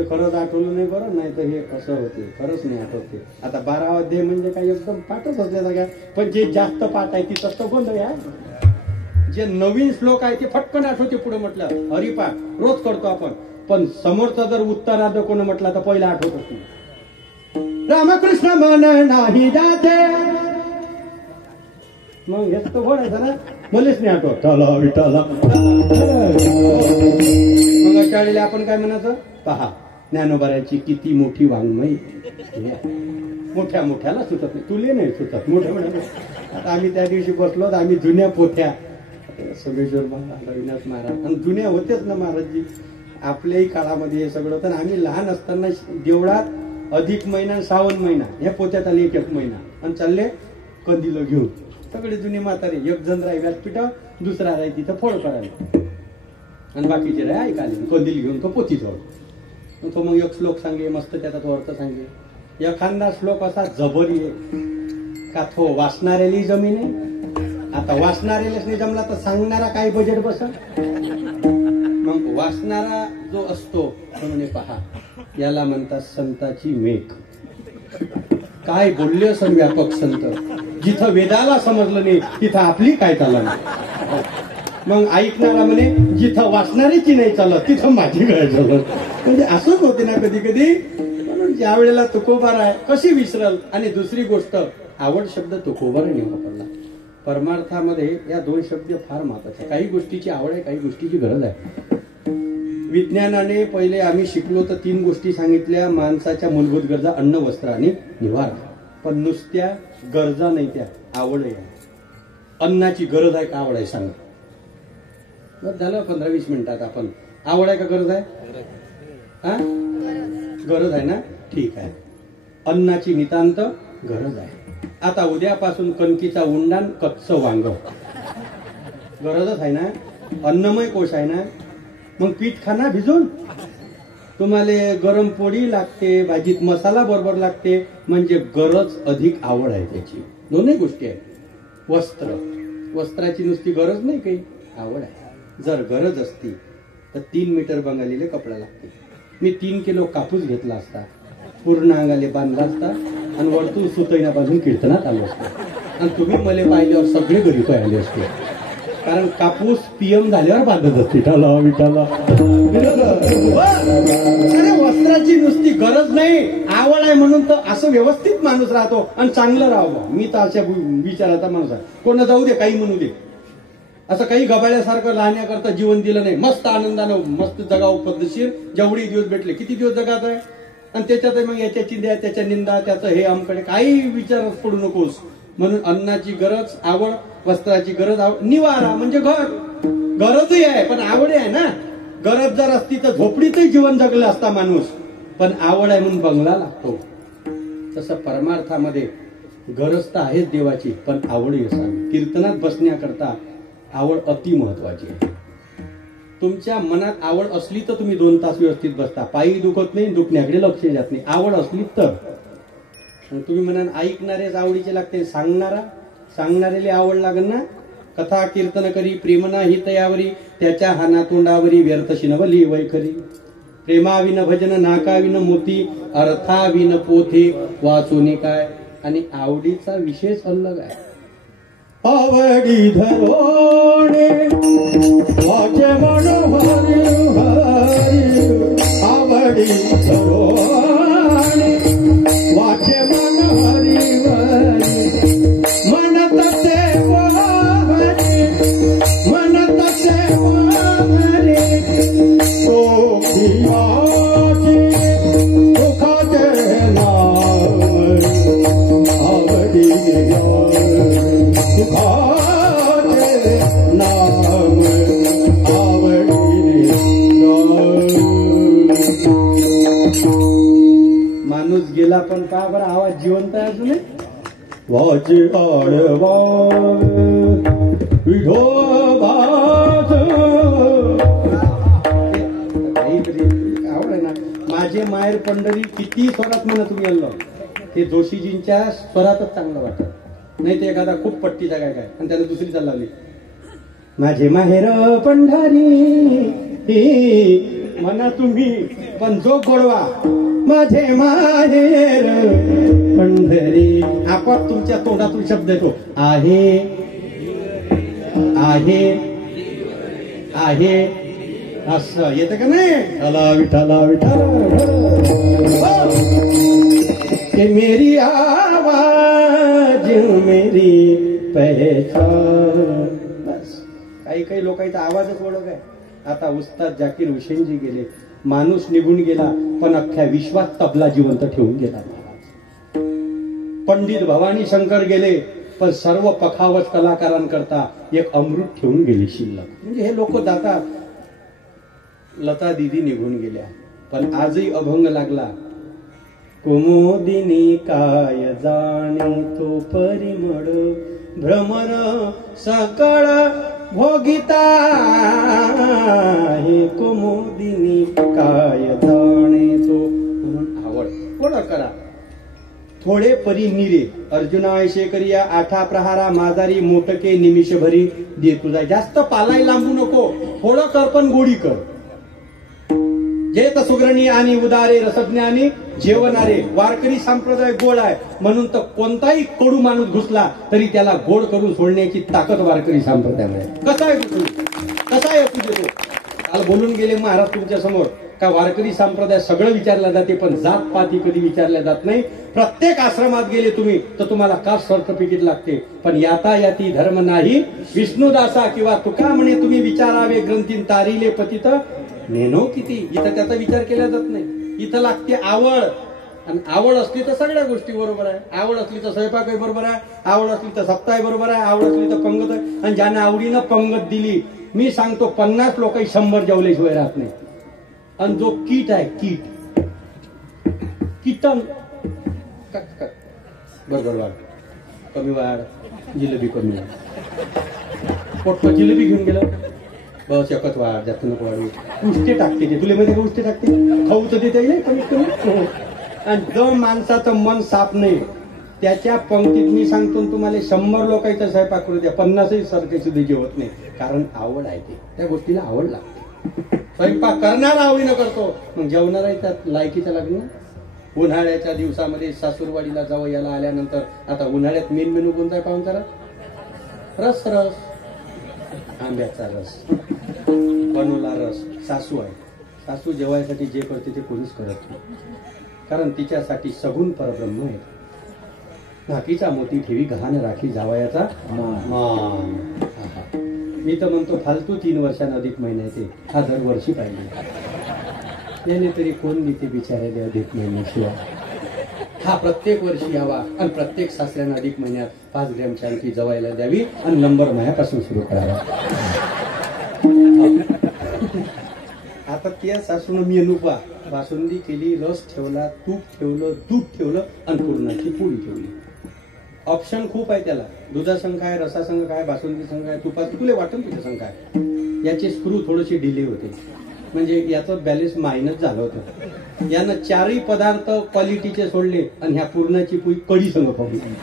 खरंच आठवलं नाही बरं, नाही तर हे कसं होते, खरंच नाही आठवते. आता 12 अध्याय म्हणजे काही एकदम पाठच असल्या सगळ्या, पण जे जास्त पाठ आहे ती तसं गोंधळ आहे. जे नवीन श्लोक आहे ते फटकन आठवते. पुढे म्हटलं हरिपाठ रोज करतो आपण, पण समोरचा जर उत्तरार्ध कोण म्हटला तर पहिला आठवतच नाही. रामकृष्ण मन नाही जाते, मग हेच तर बोलायचं ना, मलाच नाही आठवत. चला विठाला. मग शाळेला आपण काय म्हणायचं, पहा ज्ञानोबाराची किती मोठी वाङ्मय. मोठ्या मोठ्याला सुचत नाही, तुले नाही सुचत, मोठ्या मोठ्या. आता आम्ही त्या दिवशी बसलो, आम्ही जुन्या पोथ्या, सोमेश्वर महाराज, अविनाश महाराज, आणि जुन्या होतेच ना महाराजजी. आपल्याही काळामध्ये हे सगळं होतं. आम्ही लहान असताना देवळात अधिक महिना श्रावण महिना या पोत्यात आले, एक महिना, आणि चालले कंदील घेऊन. सगळे जुने म्हातारे, एक जण राही व्यासपीठ, दुसरा राही तिथं फोड करायला, आणि बाकीचे राही ऐकाले कंदील घेऊन तो पोथी जवळ. तो मग एक श्लोक सांगे मस्त, त्याचा तो अर्थ सांगे. एखादा श्लोक असा जबरी आहे का तो वाचणाऱ्याली जमीन आहे. आता वाचणाऱ्यालाच नाही जमला तर सांगणारा काय बजेट बसल. मग वाचणारा जो असतो म्हणजे पहा, याला म्हणतात संताची मेघ. काय बोलले असन व्यापक संत. जिथं वेदाला समजलं नाही तिथं आपली काय चालणार. मग ऐकणारा म्हणे जिथं वाचणारीची नाही चालत तिथं माझी काय चालत. म्हणजे असंच होते ना कधी कधी. म्हणून ज्या वेळेला तुकोबार आहे कशी विसरल. आणि दुसरी गोष्ट, आवड शब्द तुकोबाराने वापरला. परमार्थामध्ये या दोन शब्द फार महत्वाचे. काही गोष्टीची आवड आहे, काही गोष्टीची गरज आहे. विज्ञानाने पहिले आम्ही शिकलो तर 3 गोष्टी सांगितल्या माणसाच्या मूलभूत गरजा: अन्न, वस्त्र आणि निवारा. पण नुसत्या गरजा नाही, त्या आवडही आहे. अन्नाची गरज आहे का आवड आहे सांगा. बस झालं 15-20 मिनिटात. आपण आवड आहे का गरज आहे? हा, गरज आहे ना, ठीक आहे. अन्नाची नितांत गरज आहे. आता उद्यापासून कणकीचा उंडाण, कच्च वांग गरजच आहे ना. अन्नमय कोश आहे ना. मग पीठ खाना भिजून. तुम्हाला गरम पोळी लागते, भाजीत मसाला बरोबर लागते, म्हणजे गरज अधिक आवड आहे त्याची. दोन्ही गोष्टी आहेत. वस्त्राची नुसती गरज नाही, काही आवड आहे. जर गरज असती तर 3 मीटर बंगालीले कपडा लागते. मी 3 किलो कापूस घेतला असता, पूर्ण अंगाले बांधला असता आणि वरतून सुतैना बांधून कीर्तनात आलो असतो. आणि तुम्ही मला पाहिल्यावर सगळे घरी पाहिले असते. कारण कापूस पीएम झाल्यावर बांधत असते. विठाला अरे वस्त्राची नुसती गरज नाही, आवड आहे म्हणून तर असं व्यवस्थित माणूस राहतो आणि चांगलं राहावं. मी तर अशा विचाराचा माणूस आहे. कोण जाऊ दे, काही म्हणू दे, असं काही गबाळ्यासारखं राहण्याकरता जीवन दिलं नाही. मस्त आनंदानं मस्त जगावं पद्धतशीर. जेवढे दिवस भेटले, किती दिवस जगात आहे. आणि त्याच्यात मग याच्या चिंध्या, त्याच्या निंदा, त्याचं हे आमकडे काही विचार पडू नकोस. म्हणून अन्नाची गरज आवड, वस्त्राची गरज आवड, निवारा म्हणजे घर. गरजही आहे पण आवड आहे ना. गरज जर असती तर झोपडीतही जीवन जगलं असता माणूस. पण आवड आहे म्हणून बंगला लागतो. तसं परमार्थामध्ये गरज तर आहेच देवाची, पण आवडही असावी. कीर्तनात बसण्याकरता आवड अति महत्वाची आहे. तुमच्या मनात आवड असली तर तुम्ही 2 तास व्यवस्थित बसता. पायी दुखत नाही, दुखण्याकडे लक्ष जात नाही. आवड असली तर. तुम्ही म्हणाल ऐकणारेच आवडीचे लागते, सांगणारेले आवड लागेल ना. कथा कीर्तन करी प्रेमना ही तयावरी, त्याच्या हाना तोंडावरी व्यर्थशी नवली वैखरी. प्रेमाविन भजन नाकाविन मोती, अर्थाविन पोथे वाचून काय. आणि आवडीचा विशेष अलग आहे. आवडी धरोणे वाचे मन हरी हरी, आवडी धरोणे वाचे मन हरी हरी. म्हणत सेवा हरी, म्हणत सेवा हरी, तो पियाची सुखाचे नाव आवडी सुखाचे नाम आवडीने. माणूस गेला पण का बरं आवाज जिवंत आहे अजून. वाचे आडवा विठोबाच आवड आहे ना. माझे माहेर पंढरी किती स्वरात म्हणा तुम्ही आलो, ते जोशीजींच्या स्वरातच चांगलं वाटत. नाही ते एखादा खूप पट्टीचा काय आणि त्याला दुसरी चाल लावली. माझे माहेर पंढरी म्हणा तुम्ही, पण जो गोडवा माझे माहेर पंढरी आपोआप तुमच्या तोंडातून शब्द येतो. आहे आहे आहे असं येतं का नाही. विठाला विठाला विठाला ते मेरी आवाज मेरी पहचान. बस काही लोकांचा आवाजच ओळख आहे. आता उस्ताद जाकीर हुसेनजी गेले, माणूस निघून गेला पण अख्ख्या विश्वात तबला जिवंत ठेवून गेला. पंडित भवानी शंकर गेले पण सर्व पखावत कलाकारांकरता एक अमृत ठेवून गेली शिल्लक. म्हणजे हे लोक जातात. लता दीदी निघून गेल्या पण आजही अभंग लागला. कुमुदिनी काय जाणे तो परिमळ, भ्रमर सकळ भोगिता. हे कुमुदिनी काय जाणे तो. म्हणून आवड थोडं करा. थोडे परी निरे अर्जुनायशे करिया, आठा प्रहारा माझारी मोटके निमिष भरी दे तुझा. जास्त पालाय लांबू नको, थोडं कर पण गोडी कर. जेत सुग्रणी आणि उदारे रसज्ञानी जेवणारे. वारकरी संप्रदाय गोड आहे म्हणून तर कोणताही कडू माणूस घुसला तरी त्याला गोड करून सोडण्याची ताकद वारकरी संप्रदायामध्ये. कसा आहे तू, कसा आहे तुझे? काल बोलून गेले महाराज तुमच्या समोर का वारकरी संप्रदाय सगळं विचारलं जाते पण जात पाती कधी विचारल्या जात नाही. प्रत्येक आश्रमात गेले तुम्ही तर तुम्हाला कास्ट सर्टिफिकेट लागते, पण याता याती धर्म नाही. विष्णुदासा किंवा तुका म्हणे तुम्ही विचारावे ग्रंथीन तारिले पतित नेनो किती. इथं त्याचा विचार केला जात नाही. इथं लागते आवड, आणि आवड असली तर सगळ्या गोष्टी बरोबर आहे. आवड असली तर स्वयंपाकही बरोबर आहे, आवड असली तर सप्ताह बरोबर आहे, आवड असली तर पंगत आहे. आणि ज्याने आवडीनं पंगत दिली, मी सांगतो 50 लोक 100 जेवल्याशिवाय राहत नाही. आणि जो कीट आहे, कीटन बरोबर वाढ, कमी वाढ, जिलेबी कमी वाढ, पोट जिलेबी घेऊन गेलं बस एकच वाढ, जास्त नको वाढू. उष्टे टाकते ते, तुला माहिती का उष्टे टाकते, खाऊ तर देता येईल कमीत कमी. आणि जो माणसाचं मन साफ नाही त्याच्या पंक्तीत मी सांगतो तुम्हाला 100 लोकांचा स्वयंपाक करू द्या, 50 सारखे सुद्धा जेवत नाही. कारण आवड आहे ते, त्या गोष्टीला आवड लागते. स्वयंपाक करणारा आवडीनं करतो, मग जेवणारा त्यात लायकीचं लागणं. उन्हाळ्याच्या दिवसामध्ये सासूरवाडीला जावं याला आल्यानंतर आता उन्हाळ्यात मेन मेनू कोणता आहे पाहुणचारा? रस, आंब्याचा रस, बनवला रस. सासू आहे, सासू जेवायसाठी जे करते ते कोणीच करत नाही, कारण तिच्यासाठी सगुण परब्रह्म आहे. नाकीचा मोती ठेवी गहाण राखी जावयाचा मान. मी तर म्हणतो फालतू 3 वर्षांना अधिक महिना येते, हा दरवर्षी पाहिजे. याने तरी कोण देते बिचाऱ्याला अधिक महिन्याशिवाय. हा प्रत्येक वर्षी यावा आणि प्रत्येक सासऱ्यानं अधिक महिन्यात 5 ग्रॅम शांती जवायला द्यावी आणि नंबर मायापासून सुरू करावा. आता त्या सासून मी अनुपा बासुंदी केली, रस ठेवला, तूप ठेवलं, दूध ठेवलं आणि पूर्णाची पोळी ठेवली. ऑप्शन खूप आहे त्याला. दुधासंघ आहे, रसासंघ काय, बासुंदी संघ आहे, तुपात तुला वाटून तुझ्या संघ आहे. याचे स्क्रू थोडेसे डिले होते, म्हणजे याचं बॅलन्स मायनस झालं होतं. यानं 4ही पदार्थ क्वालिटीचे सोडले आणि ह्या पूर्णाची पोळी कढी संघ पाहू नाही.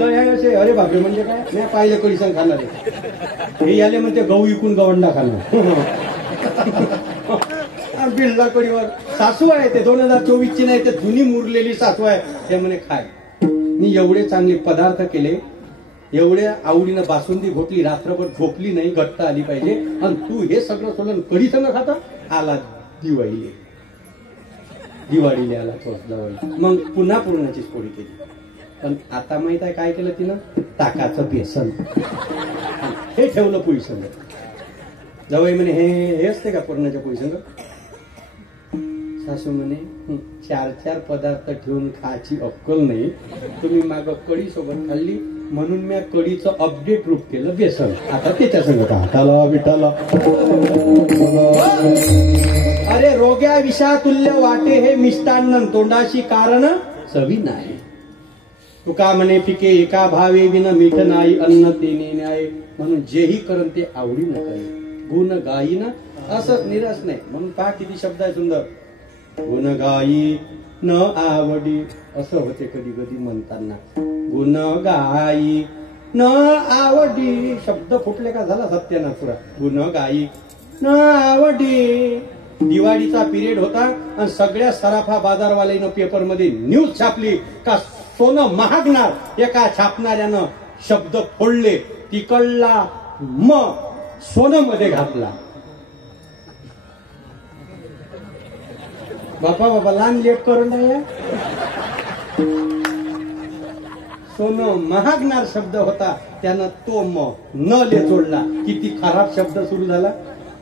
लय असे अरे बापरे म्हणजे काय, मी पाहिलं कढी संघ खाणार आहे. हे याले म्हणते गहू विकून गवंडा खाणार. बिल्ला कढीवर सासू आहे ते 2024 ची नाही, ते जुनी मुरलेली सासू आहे. ते म्हणे खाय. मी एवढे चांगले पदार्थ केले, एवढ्या आवडीनं बासुंदी घोटली, रात्रभर झोपली नाही, घट्ट आली पाहिजे. आणि तू हे सगळं सोडून कढी संग खाता. आला दिवाळीला आला तोच जवळ. मग पुन्हा पूर्णाचीच पोळी केली. पण आता माहित आहे काय केलं तिनं? ताकाचं बेसन हे ठेवलं पोळी संग. जवळ म्हणे हे असते का पूर्णाच्या पोळी संग? सासू म्हणे 4 पदार्थ ठेवून खायची अक्कल नाही. तुम्ही माग कढी सोबत खाल्ली म्हणून मी कढीचं अपडेट रूप केलं बेसन. आता त्याच्या संग हाताला विटाला. अरे रोग्या विषातुल्य वाटे हे मिष्टान्न तोंडाशी कारण चवी नाही. तुका म्हणे पिके एका भावे विन मीठ नाही, अन्न तेने न्याय. म्हणून जेही करण ते आवडीनं करे. गुण गायी ना असं निराश नाही. म्हणून पहा किती शब्द आहे सुंदर. गुण गायी न आवडी असं होते कधी कधी म्हणताना. गुण गायी न आवडी शब्द फुटले का झाला सत्यानापुरा. गुण गायी न आवडी. दिवाळीचा पिरियड होता आणि सगळ्या सराफा बाजारवाल्यानं पेपरमध्ये न्यूज छापली का सोनं महागणार. एका छापणाऱ्यानं शब्द फोडले, तिकडला म सोनं मध्ये घातला. बापा लहान लेट करून नाही. सोनं महागणार शब्द होता, त्यानं तो म न ले जोडला. किती खराब शब्द सुरू झाला.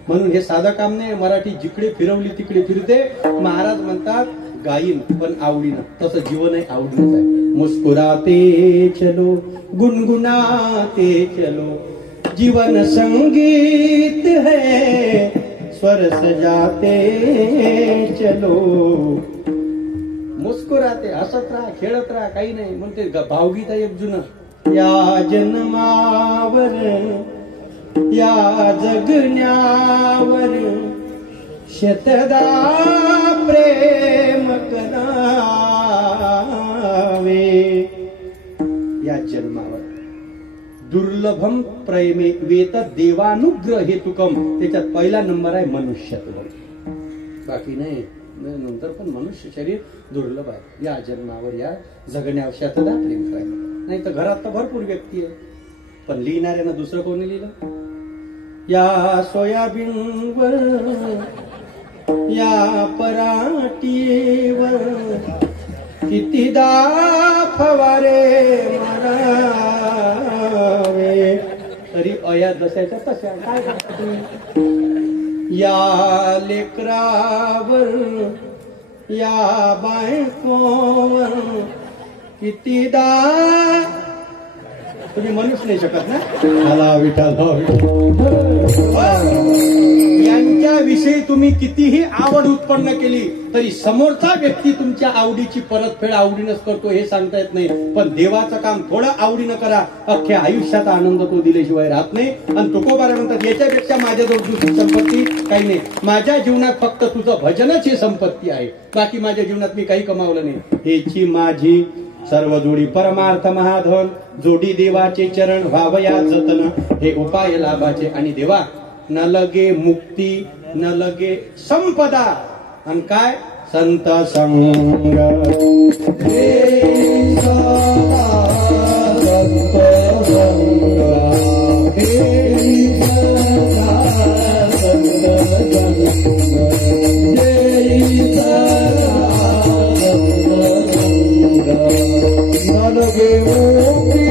म्हणून हे साधं काम नाही. मराठी जिकडे फिरवली तिकडे फिरते. महाराज म्हणतात गाईन पण आवडीनं. तसं जीवन आहे, आवडीनच आहे. मुस्कुराते चलो गुनगुनाते चलो, जीवन संगीत है स्वर सजाते चलो. मुस्कुराते, हसत राहा, खेळत राहा, काही नाही. म्हणते भावगीत आहे एक जुनं. या जन्मावर या जगण्यावर शतदा प्रेम करावे. या जन्मावर दुर्लभम प्रेमे वेत देवानुग्रह हेतुकम. त्याच्यात पहिला नंबर आहे मनुष्यत्व. बाकी नाही. नंतर पण मनुष्य शरीर दुर्लभ आहे. या जन्मावर या जगण्यावर शतदा प्रेम करायला. नाही तर घरात तर भरपूर व्यक्ती आहे, पण लिहिणाऱ्यानं दुसरं कोणी लिहिलं? या सोयाबीनवर, या पराठीवर कितीदा फवारे मारावे, तरी अया जशाच्या तशा. काय करता तुम्ही? या लेकरावर, या बायकोवर कितीदा, तुम्ही म्हणूच नाही शकत ना. मला विठाल यांच्याविषयी तुम्ही कितीही आवड उत्पन्न केली तरी समोरचा व्यक्ती तुमच्या आवडीची परतफेड आवडीनच करतो हे सांगता येत नाही. पण देवाचं काम थोडं आवडीनं करा, अख्ख्या आयुष्याचा आनंद तो दिल्याशिवाय राहत नाही. आणि तुकोबारा म्हणतात याच्यापेक्षा माझ्याजवळ दुसरी संपत्ती काही नाही. माझ्या जीवनात फक्त तुझं भजनच ही संपत्ती आहे, बाकी माझ्या जीवनात मी काही कमावलं नाही. हेची माझी सर्व जोडी परमार्थ महाधन, जोडी देवाचे चरण व्हावया जतन, हे उपाय लाभाचे. आणि देवा न लगे मुक्ती, न लगे संपदा, आणि काय संत संग हे सदा संत संग, हे सदा संत संग, हे सदा संत संग, न लगे मुक्ती,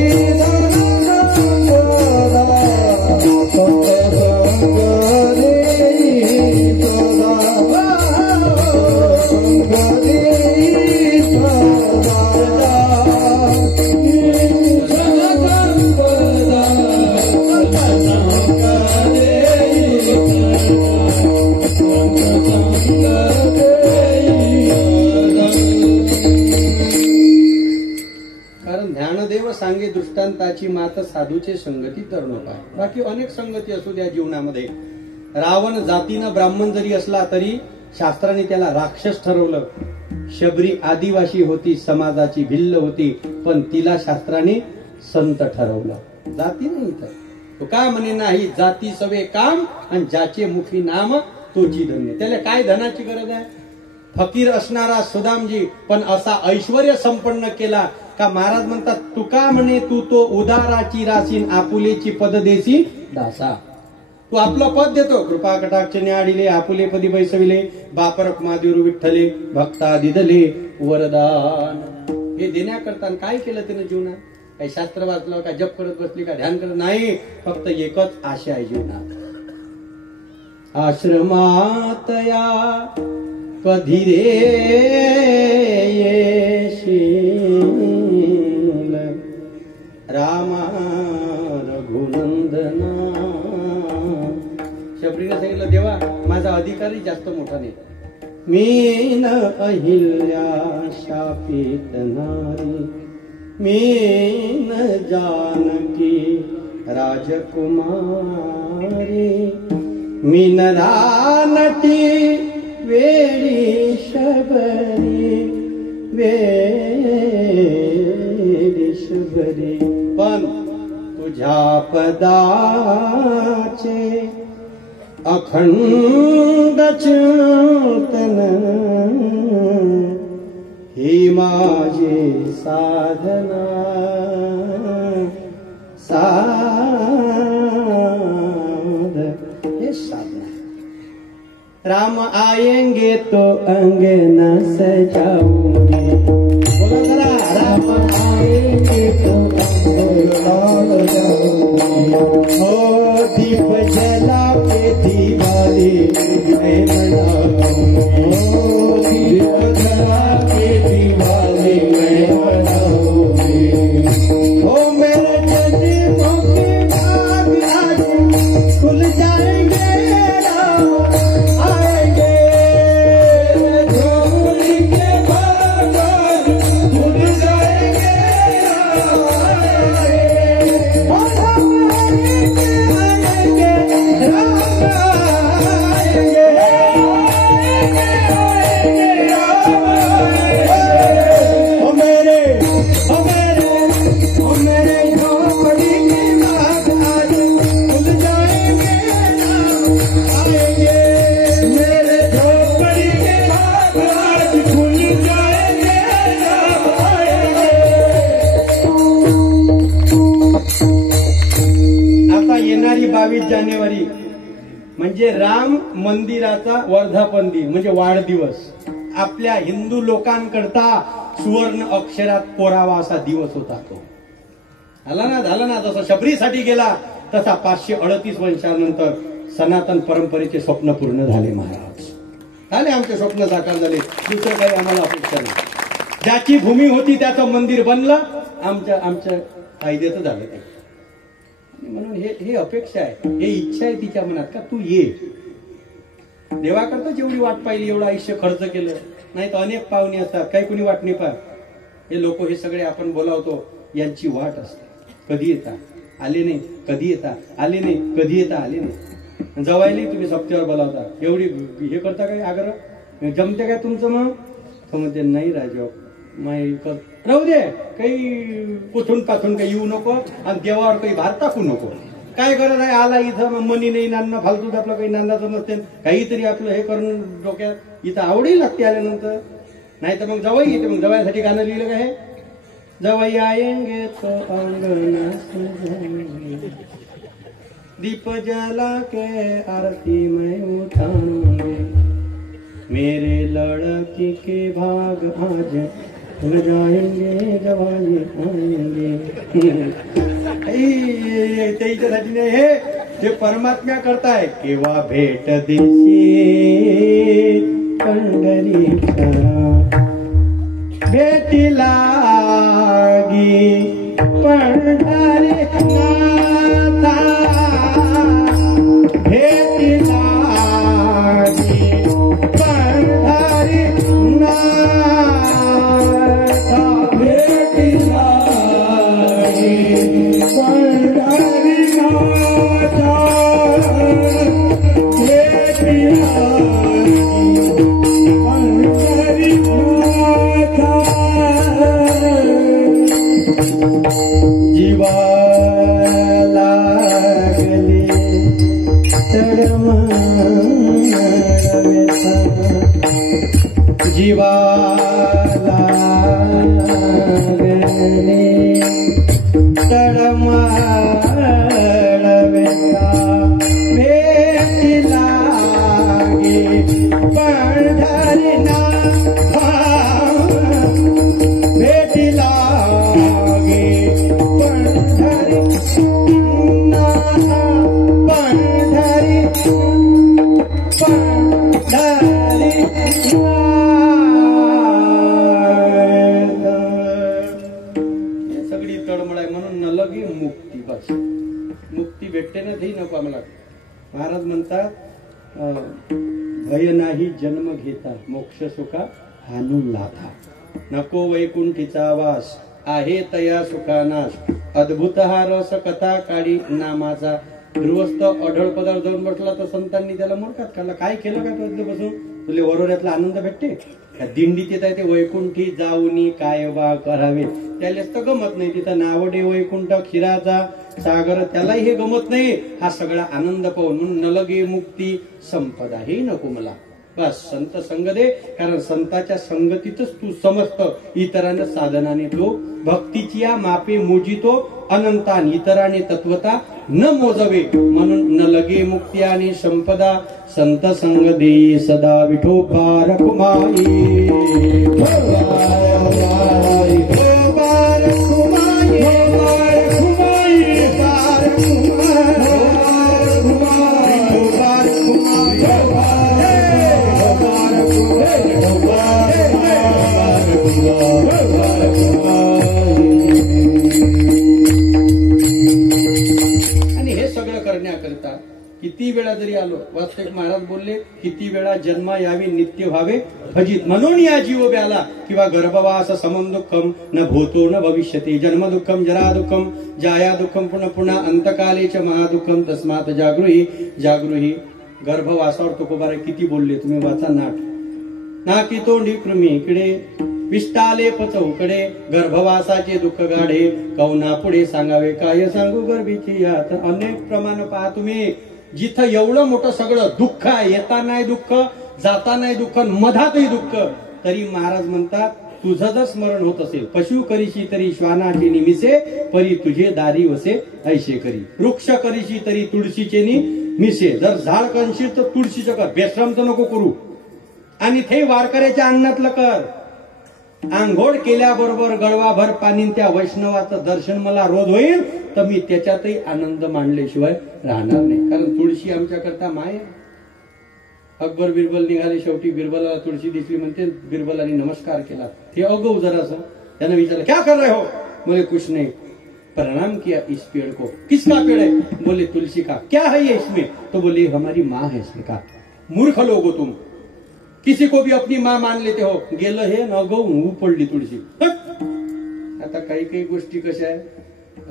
न सांगे दृष्टांताची मात साधूचे संगती तरुण पाय. बाकी अनेक संगती असू द्या जीवनामध्ये. रावण जातीनं ब्राह्मण जरी असला तरी शास्त्राने त्याला राक्षस ठरवलं. शबरी आदिवासी होती, समाजाची भिल्ल होती, पण तिला शास्त्राने संत ठरवलं. जाती नाही तर तो काय म्हणे नाही, जाती सवे काम आणि ज्याचे मुखी नाम तोची धन्य. त्याला काय धनाची गरज आहे? फकीर असणारा सुदामजी पण असा ऐश्वर्य संपन्न केला का महाराज म्हणतात तुका म्हणे तू तो उदाराची रासीन, आपुलेची पद देसी दासा. तू आपलं पद देतो, कृपा कटाक्ष न्याडिले, आपुले पदी बैसविले, बापरक मादिरू विठ्ठले, भक्ता दिदले वरदान. हे देण्याकरता काय केलं त्यानं जीवनात? काही शास्त्र वाचलं का, जप करत बसली का, ध्यान करत नाही. फक्त एकच आशा आहे जीवनात, आश्रमात या कधी रे येशील, रामा रघुनंदना. शबरीने सांगितलं देवा माझा अधिकारी जास्त मोठा नाही, मीन अहिल्या शापित नारी, मीन जानकी राजकुमारी, मीन रानटी वेळी शबरी, वेळी शबरी. पण तुझ्या पदाचे अखंड चिंतन ही माझी साधना, हे साधना. राम आएंगे तो अंगना सजाऊंगी, बोला जरा. राम आएंगे तो अंगना सजाऊंगी, हो दीप जला के दिवाली मैं मनाऊंगी, हो दीप जला के दिवाली मैं मनाऊंगी, हो मेरे जन्मों के भाग आज खुल जाएंगे, 22 जानेवारी म्हणजे राम मंदिराचा वर्धापन दिन म्हणजे वाढदिवस. आपल्या हिंदू लोकांकरता सुवर्ण अक्षरात कोरावा असा दिवस होता तो. झाला ना जसा शबरीसाठी गेला तसा 538 वर्षानंतर सनातन परंपरेचे स्वप्न पूर्ण झाले. महाराज झाले, आमचे स्वप्न साकार झाले. दुसरं काही आम्हाला अपेक्षा नाही. ज्याची भूमी होती त्याचं मंदिर बनलं, आमच्या फायद्याचं झालं ते. म्हणून हे अपेक्षा आहे, हे इच्छा आहे तिच्या मनात का तू ये. देवाकरता जेवढी वाट पाहिली एवढं आयुष्य खर्च केलं, नाही तर अनेक पाहुणे असतात, काही कुणी वाट नाही पाहत. हे लोक हे सगळे आपण बोलावतो यांची वाट असते. कधी येता आले नाही, कधी येता आले नाही, कधी येता आले नाही. जवायली तुम्ही सप्त्यावर बोलावता, एवढी हे करता काय आग्रह, जमते काय तुमचं? मग तो म्हणते नाही राजा राहू दे, काही कुठून पाथून काही येऊ नको आणि देवावर काही भार टाकू नको. काय गरज आहे, आला इथं मनी नाही नांदणं फालतू, आपलं काही नांदाचं नसते, काहीतरी आपलं हे करून डोक्यात इथं आवडही लागते आल्यानंतर. नाही तर मग जवाई येते. मग जवाईसाठी गाणं लिहिलं काय, जवाई आएंगे तो अंगना सजाएंगे, दीप जला के आरती में उठाएंगे, मेरे लड़की के भाग आज खुल जाएंगे, जवाई आएंगे. त्याच्यासाठी नाही, हे जे परमात्म्या करताय. केव्हा भेट देशी पंढरीच्या भेटीला पंढरी नाथा, भेटीला पंढरी नाथा, भेटीला पंढरी नाथा, भेटीला पंढरी नाथा. जीवाला गेली तडमडवेता, जीवाला गेली तडमडवेता, भेटीला पंढरी नाथा, भेटीला पंढरी नाथा, पंढरी पंढरी सगळी तळमळ आहे. म्हणून न लगे मुक्ती, बस मुक्ती भेटते ना, ते नको आम्हाला. महाराज म्हणतात भय नाही जन्म घेता, मोक्ष सुखा हानून लाथा, नको वैकुंठीचा वास, आहे तया सुखानाश, अद्भुत हा रस कथा काढी नामाचा. गृहस्थ अढळ पदार्थ जाऊन बसला तर संतांनी त्याला मूर्खात काढला. काय केलं काय तुझं बसून तुला वरोऱ्यातला आनंद भेटते का? दिंडीत येत आहे ते वैकुंठी जाऊनी काय बा करावे, त्यालाच तर गमत नाही. तिथं नावडे वैकुंठ क्षीराचा सागर, त्यालाही हे गमत नाही. हा सगळा आनंद पाहून म्हणून न लगे मुक्ती संपदा, हे नको मला. बस संत संग दे, कारण संताच्या संगतीतच तू समजत. इतरांना साधनाने तो भक्तीची या मापे मोजितो अनंतान, इतराने तत्वता न मोजवे. म्हणून न लगे मुक्ती आणि संपदा, संत संग दे सदा विठोबा रखुमाई. आणि हे सगळं करण्याकरिता किती वेळा जरी आलो, वास्तविक महाराज बोलले किती वेळा जन्मा यावी नित्य व्हावे भजित, म्हणून या जीव ब्याला किंवा गर्भवास समम दुःखम न भूतो न भविष्यती, जन्म दुःखम जरा दुःखम जाया दुःखम पुन्हा पुन्हा अंतकालेच महादुःखम, तस्मात जागृही जागृही. गर्भवासावर तुकोबारा किती बोलले, तुम्ही वाचा नाट. नाकी तोंडी कृमी इकडे, विष्टाले पचौकडे, गर्भवासाचे दुःख गाढे, कौना पुढे सांगावे काय सांगू गर्भीची यात. अनेक प्रमाण पहा तुम्ही, जिथं एवढं मोठं सगळं दुःख आहे, येता नाही दुःख, जाता नाही दुःख, मधातही दुःख, तरी महाराज म्हणतात तुझं जर स्मरण होत असेल, पशु करीशी तरी श्वानाचे निमिसे, परी तुझे दारी वसे ऐशे करी. वृक्ष करीशी तरी तुळशीचे मिसे, जर झाड कणशील तर तुळशीचं कर, बेश्रम तर नको करू. आणि ते वारकऱ्याच्या अंगणातलं कर. आंघोळ केल्याबरोबर गळवाभर पाणी त्या वैष्णवाचं दर्शन मला रोज होईल, तर मी त्याच्यातही आनंद मांडल्याशिवाय राहणार नाही. कारण तुळशी आमच्याकरता माय. अकबर बिरबल निघाले, शेवटी बिरबलाला तुळशी दिसली, म्हणते बिरबलाने नमस्कार केला. ते अगो जरासा त्यानं विचारलं, क्या कर रहे हो? बोले कुछ नहीं, प्रणाम किया इस पेड़ को. किसका पेड़ है? बोले तुलसी का. क्या है ये इसमें? तो बोले हमारी माँ है इसमें. का मूर्ख लोग हो तुम, किसी को भी अपनी माँ मान लेते हो. गेलं हे न गो पडली तुळशी. आता काही काही गोष्टी कशा आहे,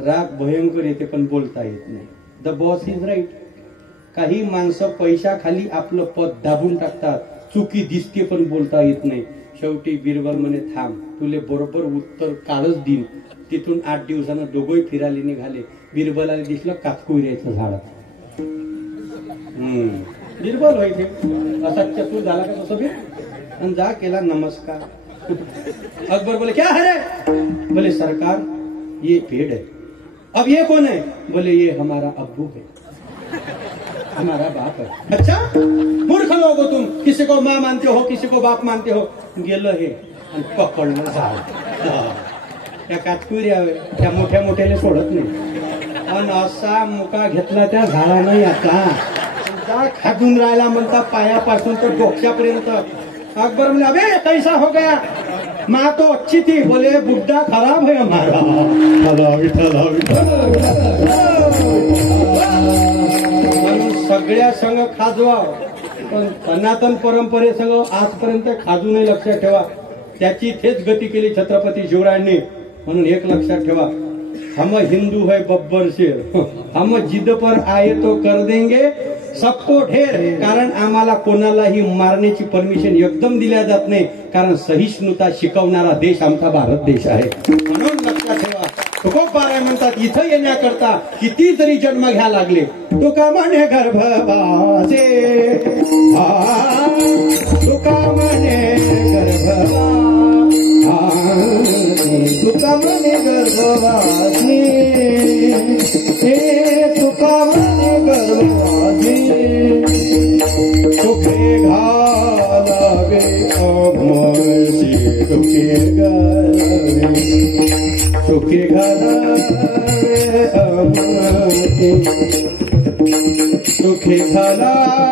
राग भयंकर येते पण बोलता येत नाही. The boss is right. काही माणसं पैशाखाली आपलं पद दाबून टाकतात, चुकी दिसते पण बोलता येत नाही. शेवटी बिरबल म्हणे थांब, तुले बरोबर उत्तर कालच देईन. तिथून 8 दिवसानं दोघंही फिरायला निघाले. बिरबलाला दिसलं कातकुऱ्याचं झाड. बिरबल व्हायचे असा चतुर झाला का तसं बी, आणि जा केला नमस्कार. अकबर बोले क्या है रे? बोले सरकार ये पेड़ है. अब ये कौन है? बोले ये हमारा अब्बू है, हमारा बाप है. अच्छा मूर्ख लोग हो तुम, किसी को माँ मानते हो, किसी को बाप मानते हो. गेलं हे आणि पकडलं झाड. त्या कातकुऱ्या त्या मोठ्या मोठ्याने सोडत नाही. आणि असा मुका घेतला त्या झाडानं याचा, खाजून राहिला म्हणता पायापासून तर डोक्यापर्यंत. अकबर म्हणे अबे कैसा हो गया? माँ तो अच्छी थी. बोले बुड्ढा खराब है हमारा. सगळ्या संघ खाजवा, पण सनातन परंपरेसंग आजपर्यंत खाजू नाही. लक्षात ठेवा, त्याची थेच गती केली छत्रपती शिवरायांनी. म्हणून एक लक्षात ठेवा, हम हिंदू है बब्बर शेर, हम जिद पर आए तो कर देंगे सबको ढेर. कारण आम्हाला कोणालाही मारण्याची परमिशन एकदम दिल्या जात नाही, कारण सहिष्णुता शिकवणारा देश आमचा भारत देश आहे. म्हणून लक्षात ठेवा, तुकोबाराय म्हणतात इथं येण्याकरता किती जरी जन्म घ्या लागले, तुका म्हणे गर्भवासे, तुका म्हणे गर्भवा, तुका म्हणे गर्भवासी, हे तुका म्हणे गर्भवासी. सुखे घालावे अमरशी, सुखे घालावे, सुखे घालावे अमरशी, सुखे घालावे अमरशी. सुखे घालावे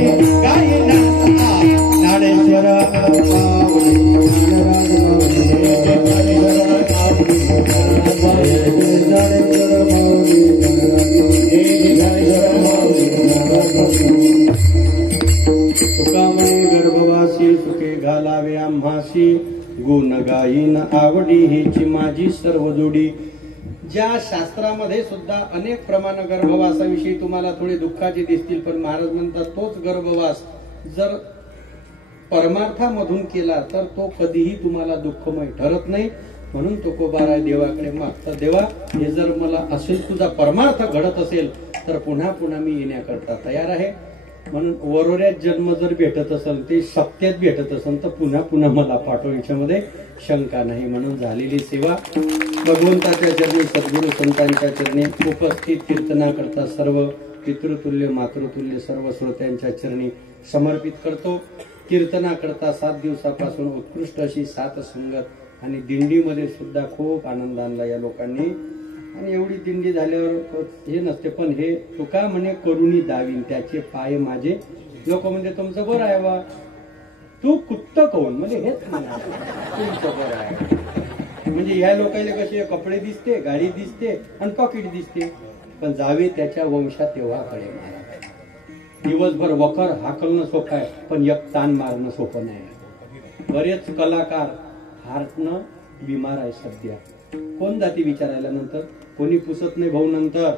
गाईना ज्ञानेश्वर तुकामणे गर्भवासी सुखे घालावे आम्हासी गुण गायीन आवडी हीची माझी सर्व जोडी. ज्या शास्त्रामध्ये सुद्धा अनेक प्रमाण गर्भवासाविषयी तुम्हाला थोडे दुःखाचे दिसतील, पण महाराज म्हणतात तोच गर्भवास जर परमार्थामधून केला तर तो कधीही तुम्हाला दुःखमय ठरत नाही. म्हणून तुकोबाराय देवाकडे मागतात, देवा हे जर मला असेल तुझा परमार्थ घडत असेल तर पुन्हा पुन्हा मी येण्याकरता तयार आहे. म्हणून वरोऱ्यात जन्म जर भेटत असेल, ते सत्यात भेटत असेल तर पुन्हा पुन्हा मला पाठव, याच्यामध्ये शंका नाही. म्हणून झालेली सेवा भगवंताच्या चरणी, सद्गुरू संतांच्या चरणी उपस्थित कीर्तना करता सर्व पितृतुल्य मातृतुल्य सर्व श्रोत्यांच्या चरणी समर्पित करतो. कीर्तना करता 7 दिवसापासून उत्कृष्ट अशी सात संगत आणि दिंडीमध्ये सुद्धा खूप आनंद आणला या लोकांनी. आणि एवढी दिंडी झाल्यावर हे नसते, पण हे तुका म्हणे करुणी दावीन त्याचे पाय माझे. लोक म्हणजे तुमचं बरं आहे बा, तू कुत्त कोण म्हणजे हेच म्हणा तुमचं बरं आहे. म्हणजे ह्या लोकांना कसे कपडे दिसते, गाडी दिसते आणि पॉकेट दिसते, पण जावे त्याच्या वंशात तेव्हा कळे महाराज. दिवसभर वखर हाकलणं सोपं आहे, पण एक ताण मारणं सोपं नाही. बरेच कलाकार हार्टनं बिमार आहे सध्या. कोण जाती विचारायला नंतर, कोणी पुसत नाही भाऊ नंतर.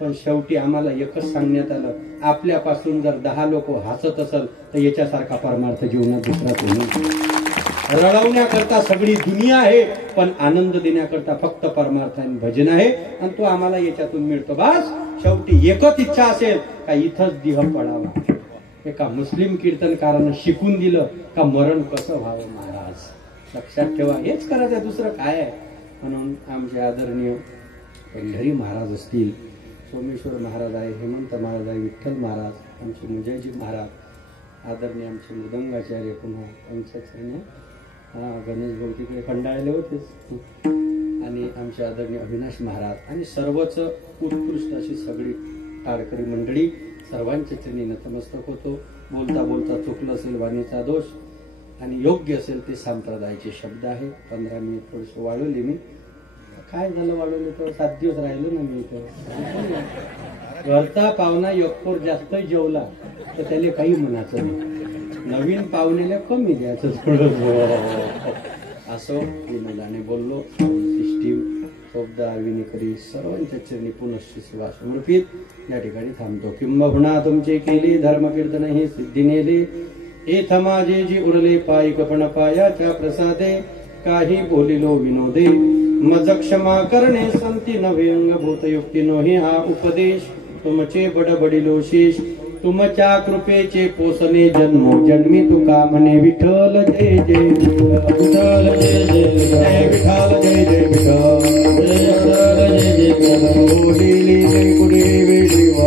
पण शेवटी आम्हाला एकच सांगण्यात आलं, आपल्यापासून जर 10 लोक हसत असेल तर याच्यासारखा परमार्थ जीवनात दुसरा कोणी. रडवण्याकरता सगळी दुनिया आहे, पण आनंद देण्याकरता फक्त परमार्थ आणि भजन आहे, आणि तो आम्हाला याच्यातून मिळतो. बस शेवटी एकच इच्छा असेल का इथंच देह पडावा. एका मुस्लिम कीर्तनकारानं शिकून दिलं का मरण कसं व्हावं महाराज. लक्षात ठेवा, हेच करायचं, दुसरं काय आहे. म्हणून आमचे आदरणीय पंढरी महाराज असतील, सोमेश्वर महाराज आहे, हेमंत महाराज आहे, विठ्ठल महाराज, आमचे मुजाजी महाराज, आदरणीय आमचे मृदंगाचार्य पुन्हा त्यांच्या चरणी गणेश भाऊ तिकडे खंडाळले होतेच, आणि आमचे आदरणीय अविनाश महाराज आणि सर्वच उत्कृष्ट अशी सगळी टाळकरी मंडळी, सर्वांच्या चरणी नतमस्तक होतो. बोलता बोलता चुकलं असेल वाणीचा दोष आणि योग्य असेल ते संप्रदायाचे शब्द आहे. 15 मिनिट थोडेसे वाढवले मी. काय झालं वाढवले तर 7 दिवस राहिलो ना मी इथं. घरचा पाहुणा एकपोर जास्त जेवला तर त्याला काही म्हणायचं नाही, नवीन पाहुण्याला कमी द्यायचं थोडं. असं विनोदाने बोललो. सिस्टीम शब्द आविनिकरी सर्वांच्या चरणी पुनश्च सेवा समर्पित या ठिकाणी थांबतो. किंबहुना तुमचे केले धर्मकीर्तन हे सिद्धी नेले, एथ माझे जी उरले पायी कपण पायाच्या प्रसादे, काही बोलिलो विनोदे मज क्षमा करणे संती नव्हे अंगभूत युक्ती नोही हा उपदेश. तुमचे बडबडिलो शेष तुमच्या कृपेचे पोसणे जन्मो जन्मी तुका म्हणे विठ्ठल जय जय विठ्ठल जय जय विठ्ठल जय जय विठ्ठल जय जय विठ्ठल.